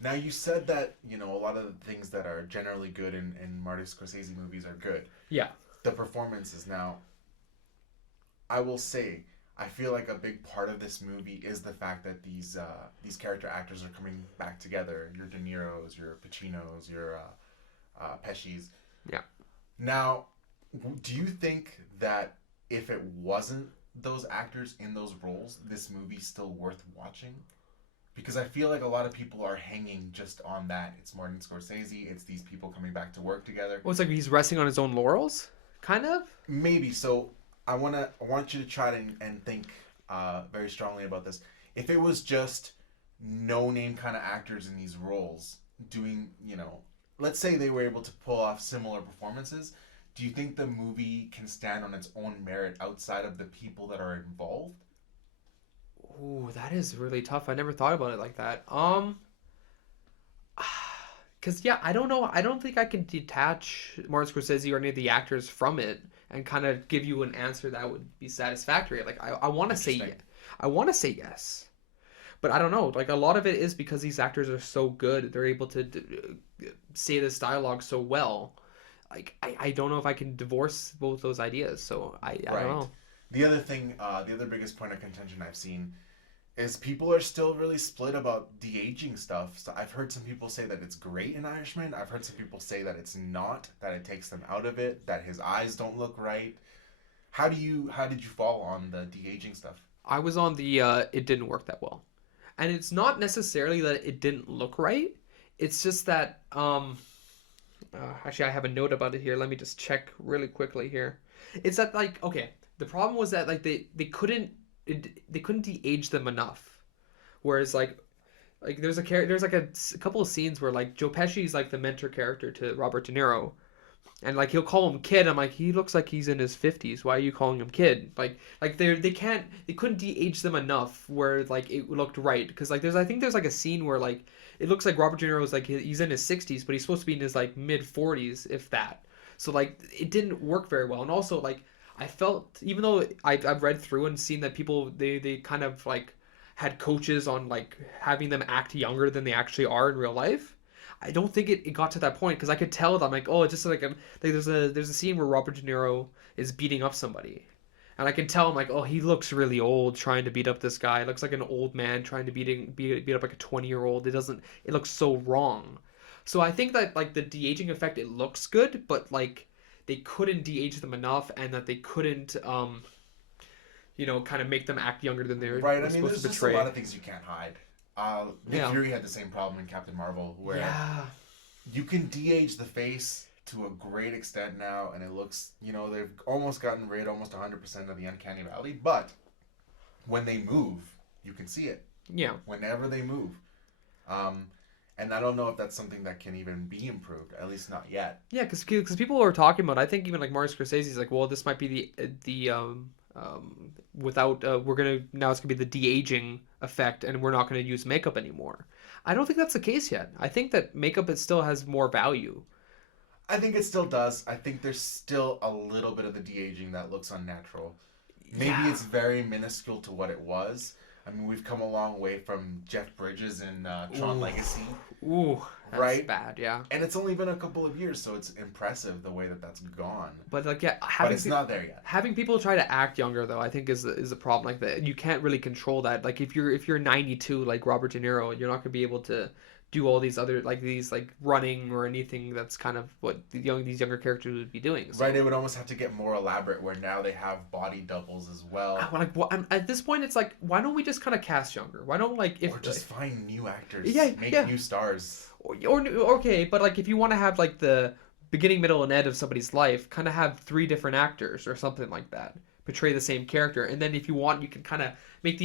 Now you said that a lot of the things that are generally good in Martin Scorsese movies are good. Yeah. The performances. Now, I will say, I feel like a big part of this movie is the fact that these character actors are coming back together. Your De Niro's, your Pacino's, your Pesci's. Yeah. Now, do you think that if it wasn't those actors in those roles, this movie's still worth watching? Because I feel like a lot of people are hanging just on that. It's Martin Scorsese. It's these people coming back to work together. Well, it's like he's resting on his own laurels, kind of. Maybe. So I want you to try and think very strongly about this. If it was just no-name kind of actors in these roles doing, let's say they were able to pull off similar performances, do you think the movie can stand on its own merit outside of the people that are involved? Ooh, that is really tough. I never thought about it like that. Because I don't know. I don't think I can detach Martin Scorsese or any of the actors from it and kind of give you an answer that would be satisfactory. Like I want to say, yes, but I don't know. Like a lot of it is because these actors are so good. They're able to say this dialogue so well. Like I don't know if I can divorce both those ideas. So I don't know. The other thing, the other biggest point of contention I've seen is people are still really split about de-aging stuff. So I've heard some people say that it's great in Irishman. I've heard some people say that it's not, that it takes them out of it, that his eyes don't look right. How did you fall on the de-aging stuff? I was on the it didn't work that well. And it's not necessarily that it didn't look right. It's just that actually I have a note about it here. Let me just check really quickly here. It's that the problem was that they couldn't they couldn't de-age them enough. Whereas like there's like a couple of scenes where like Joe Pesci's like the mentor character to Robert De Niro, and like he'll call him kid. I'm like, he looks like he's in his 50s. Why are you calling him kid? Like they couldn't de-age them enough where like it looked right, because like I think there's like a scene where like it looks like Robert De Niro is like he's in his 60s, but he's supposed to be in his like mid 40s, if that. So like it didn't work very well, and also like I felt, even though I've read through and seen that people they kind of like had coaches on like having them act younger than they actually are in real life. I don't think it got to that point, because I could tell that I'm like, oh, it's just like there's a scene where Robert De Niro is beating up somebody, and I can tell I'm like, oh, he looks really old trying to beat up this guy. It looks like an old man trying to beat up like a 20-year-old. It looks so wrong. So I think that like the de-aging effect, it looks good, but like they couldn't de-age them enough, and that they couldn't kind of make them act younger than they were right. I mean, supposed there's to just portray. a lot of things you can't hide. Nick Fury had the same problem in Captain Marvel, where you can de-age the face to a great extent now, and it looks, they've almost gotten rid, almost 100% of the uncanny valley, but when they move, you can see it. Yeah. Whenever they move. And I don't know if that's something that can even be improved, at least not yet. Yeah, because people are talking about, I think even like Martin Scorsese's like, well, this might be without now it's gonna be the de-aging effect, and we're not gonna use makeup anymore. I don't think that's the case yet. I think that makeup, it still has more value. I think it still does. I think there's still a little bit of the de-aging that looks unnatural. Maybe it's very minuscule to what it was. I mean, we've come a long way from Jeff Bridges in Tron Legacy. Ooh, that's right? bad, yeah. And it's only been a couple of years, so it's impressive the way that that's gone. But like, yeah, but it's not there yet. Having people try to act younger, though, I think is a problem. Like that, you can't really control that. Like if you're 92, like Robert De Niro, you're not gonna be able to do all these other these running or anything that's kind of what these younger characters would be doing. So. Right, it would almost have to get more elaborate, where now they have body doubles as well. At this point, it's like, why don't we just kind of cast younger? Why don't or just find new actors, make new stars. Or okay, but like if you want to have like the beginning, middle, and end of somebody's life, kind of have 3 different actors or something like that portray the same character, and then if you want, you can kind of make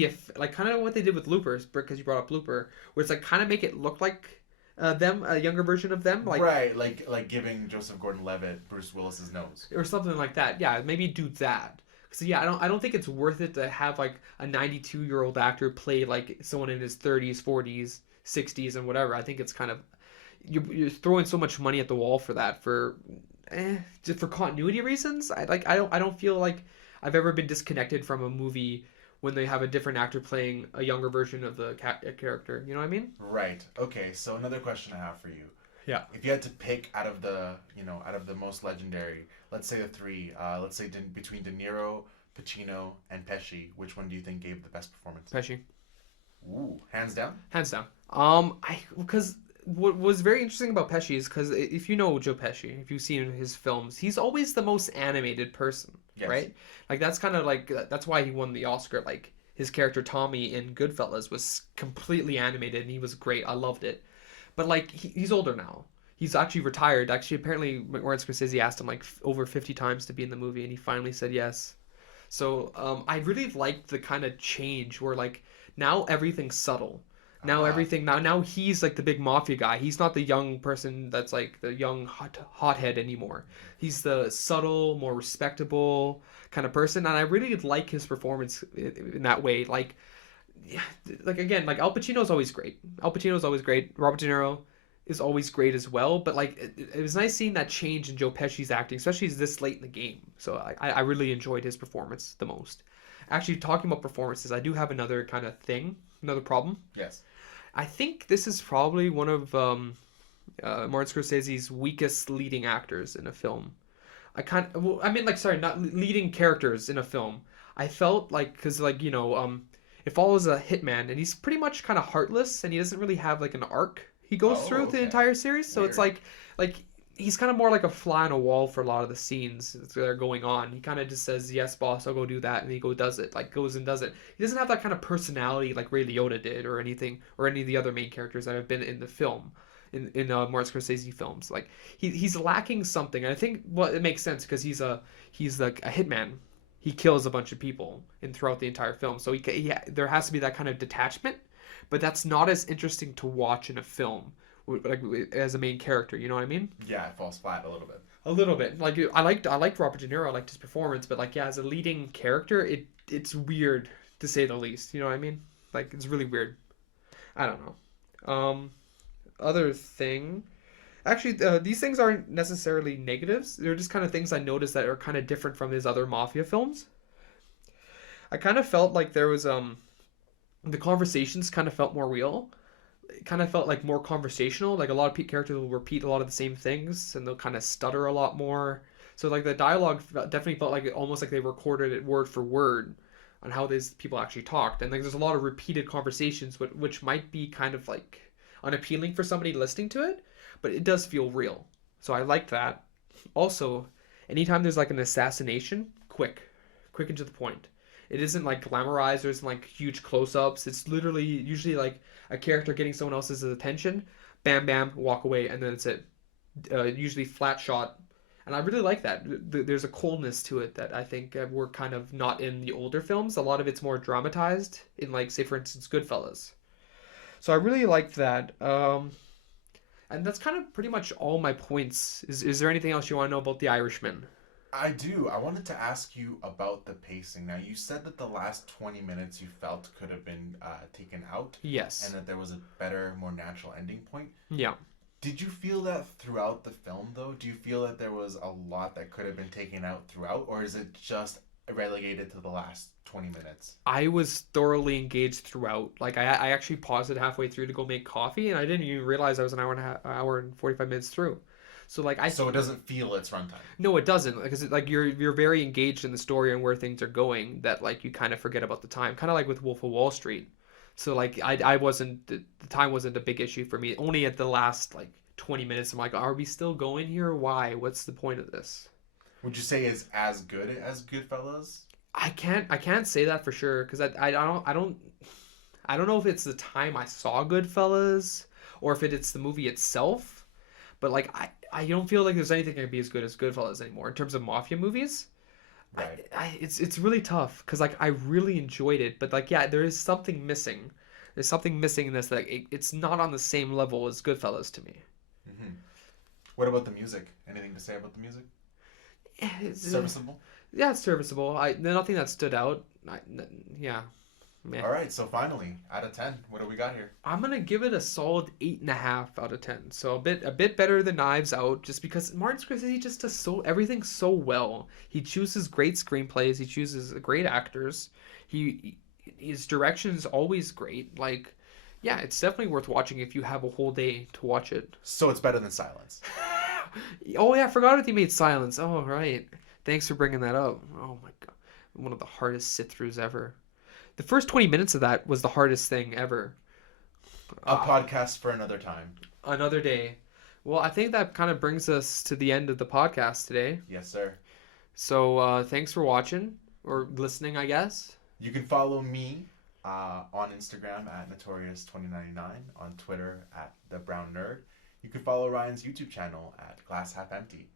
kind of what they did with Looper, because you brought up Looper, where it's like kind of make it look like them, a younger version of them, right, like giving Joseph Gordon-Levitt Bruce Willis's nose or something like that. Yeah, maybe do that. So yeah, I don't think it's worth it to have like a 92-year-old actor play like someone in his 30s, 40s, 60s, and whatever. I think it's kind of you're throwing so much money at the wall for that, just for continuity reasons. I don't feel like I've ever been disconnected from a movie when they have a different actor playing a younger version of the character. You know what I mean? Right. Okay. So another question I have for you. Yeah. If you had to pick out of the most legendary, let's say the 3, let's say between De Niro, Pacino, and Pesci, which one do you think gave the best performance? Pesci. Ooh, hands down. Hands down. Because what was very interesting about Pesci is because if you know Joe Pesci, if you've seen his films, he's always the most animated person, right? Like that's kind of like that's why he won the Oscar. Like his character Tommy in Goodfellas was completely animated, and he was great. I loved it. But like he's older now. He's actually retired. Actually, apparently, Martin Scorsese asked him like over 50 times to be in the movie, and he finally said yes. So I really liked the kind of change where like now everything's subtle. Now he's like the big mafia guy. He's not the young person that's like the young hothead anymore. He's the subtle, more respectable kind of person, and I really like his performance in that way. Like again, like Al Pacino's always great. Robert De Niro is always great as well. But like it was nice seeing that change in Joe Pesci's acting, especially this late in the game. So I really enjoyed his performance the most. Actually, talking about performances, I do have another kind of thing, another problem. Yes. I think this is probably one of Martin Scorsese's weakest leading actors in a film. Not leading characters in a film. I felt like, because it follows a hitman, and he's pretty much kind of heartless, and he doesn't really have like an arc he goes through the entire series. So it's like he's kind of more like a fly on a wall for a lot of the scenes that are going on. He kind of just says, "Yes, boss, I'll go do that," and he does it. Like goes and does it. He doesn't have that kind of personality like Ray Liotta did, or anything, or any of the other main characters that have been in the film, in Martin Scorsese films. Like he's lacking something. And I think it makes sense because he's like a hitman. he kills a bunch of people throughout the entire film. So there has to be that kind of detachment, but that's not as interesting to watch in a film, like as a main character. You know what I mean? Yeah, it falls flat a little bit. A little bit. Like I liked Robert De Niro. I liked his performance, but like as a leading character, it's weird to say the least. You know what I mean? Like it's really weird. I don't know. Other thing. Actually, these things aren't necessarily negatives. They're just kind of things I noticed that are kind of different from his other mafia films. I kind of felt like there was the conversations kind of felt more real. It kind of felt like more conversational. Like a lot of characters will repeat a lot of the same things, and they'll kind of stutter a lot more. So like the dialogue definitely felt like almost like they recorded it word for word on how these people actually talked. And like there's a lot of repeated conversations, which might be kind of like unappealing for somebody listening to it, but it does feel real. So I like that. Also, anytime there's like an assassination, quick and to the point. It isn't like glamorized or isn't like huge close-ups. It's literally usually like a character getting someone else's attention, bam, bam, walk away, and then it's it. Usually flat shot. And I really like that. There's a coldness to it that I think we're kind of not in the older films. A lot of it's more dramatized in like, say, for instance, Goodfellas. So I really liked that. And that's kind of pretty much all my points. Is there anything else you want to know about The Irishman? I do. I wanted to ask you about the pacing. Now, you said that the last 20 minutes you felt could have been taken out. Yes. And that there was a better, more natural ending point. Yeah. Did you feel that throughout the film, though? Do you feel that there was a lot that could have been taken out throughout? Or is it just relegated to the last 20 minutes? I was thoroughly engaged throughout. Like, I actually paused it halfway through to go make coffee, and I didn't even realize I was an hour and 45 minutes through. So like So it doesn't feel its runtime. No, it doesn't, because like you're very engaged in the story and where things are going that like you kind of forget about the time, kind of like with Wolf of Wall Street. So like I wasn't the time wasn't a big issue for me. Only at the last like 20 minutes I'm like, are we still going here? Why? What's the point of this? Would you say it's as good as Goodfellas? I can't say that for sure, because I don't know if it's the time I saw Goodfellas or if it's the movie itself, but like I don't feel like there's anything that can be as good as Goodfellas anymore in terms of mafia movies. Right. It's really tough because like I really enjoyed it, but like yeah, there is something missing. There's something missing in this that it's not on the same level as Goodfellas to me. Mm-hmm. What about the music? Anything to say about the music? It's serviceable. Yeah, it's serviceable. Nothing that stood out. Yeah. Meh. All right, so finally, out of 10, what do we got here? I'm gonna give it a solid 8.5 out of 10. So a bit better than Knives Out, just because Martin Scorsese just does everything so well. He chooses great screenplays. He chooses great actors. His direction is always great. Like, yeah, it's definitely worth watching if you have a whole day to watch it. So it's better than Silence. Oh yeah, I forgot that he made Silence. Oh right, thanks for bringing that up. Oh my god, one of the hardest sit-throughs ever. The first 20 minutes of that was the hardest thing ever. A podcast for another time. Another day. Well, I think that kind of brings us to the end of the podcast today. Yes, sir. So thanks for watching or listening, I guess. You can follow me on Instagram at Notorious2099, on Twitter at The Brown Nerd. You can follow Ryan's YouTube channel at Glass Half Empty.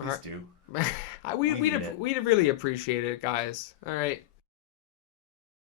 Please do. We'd really appreciate it, guys. All right.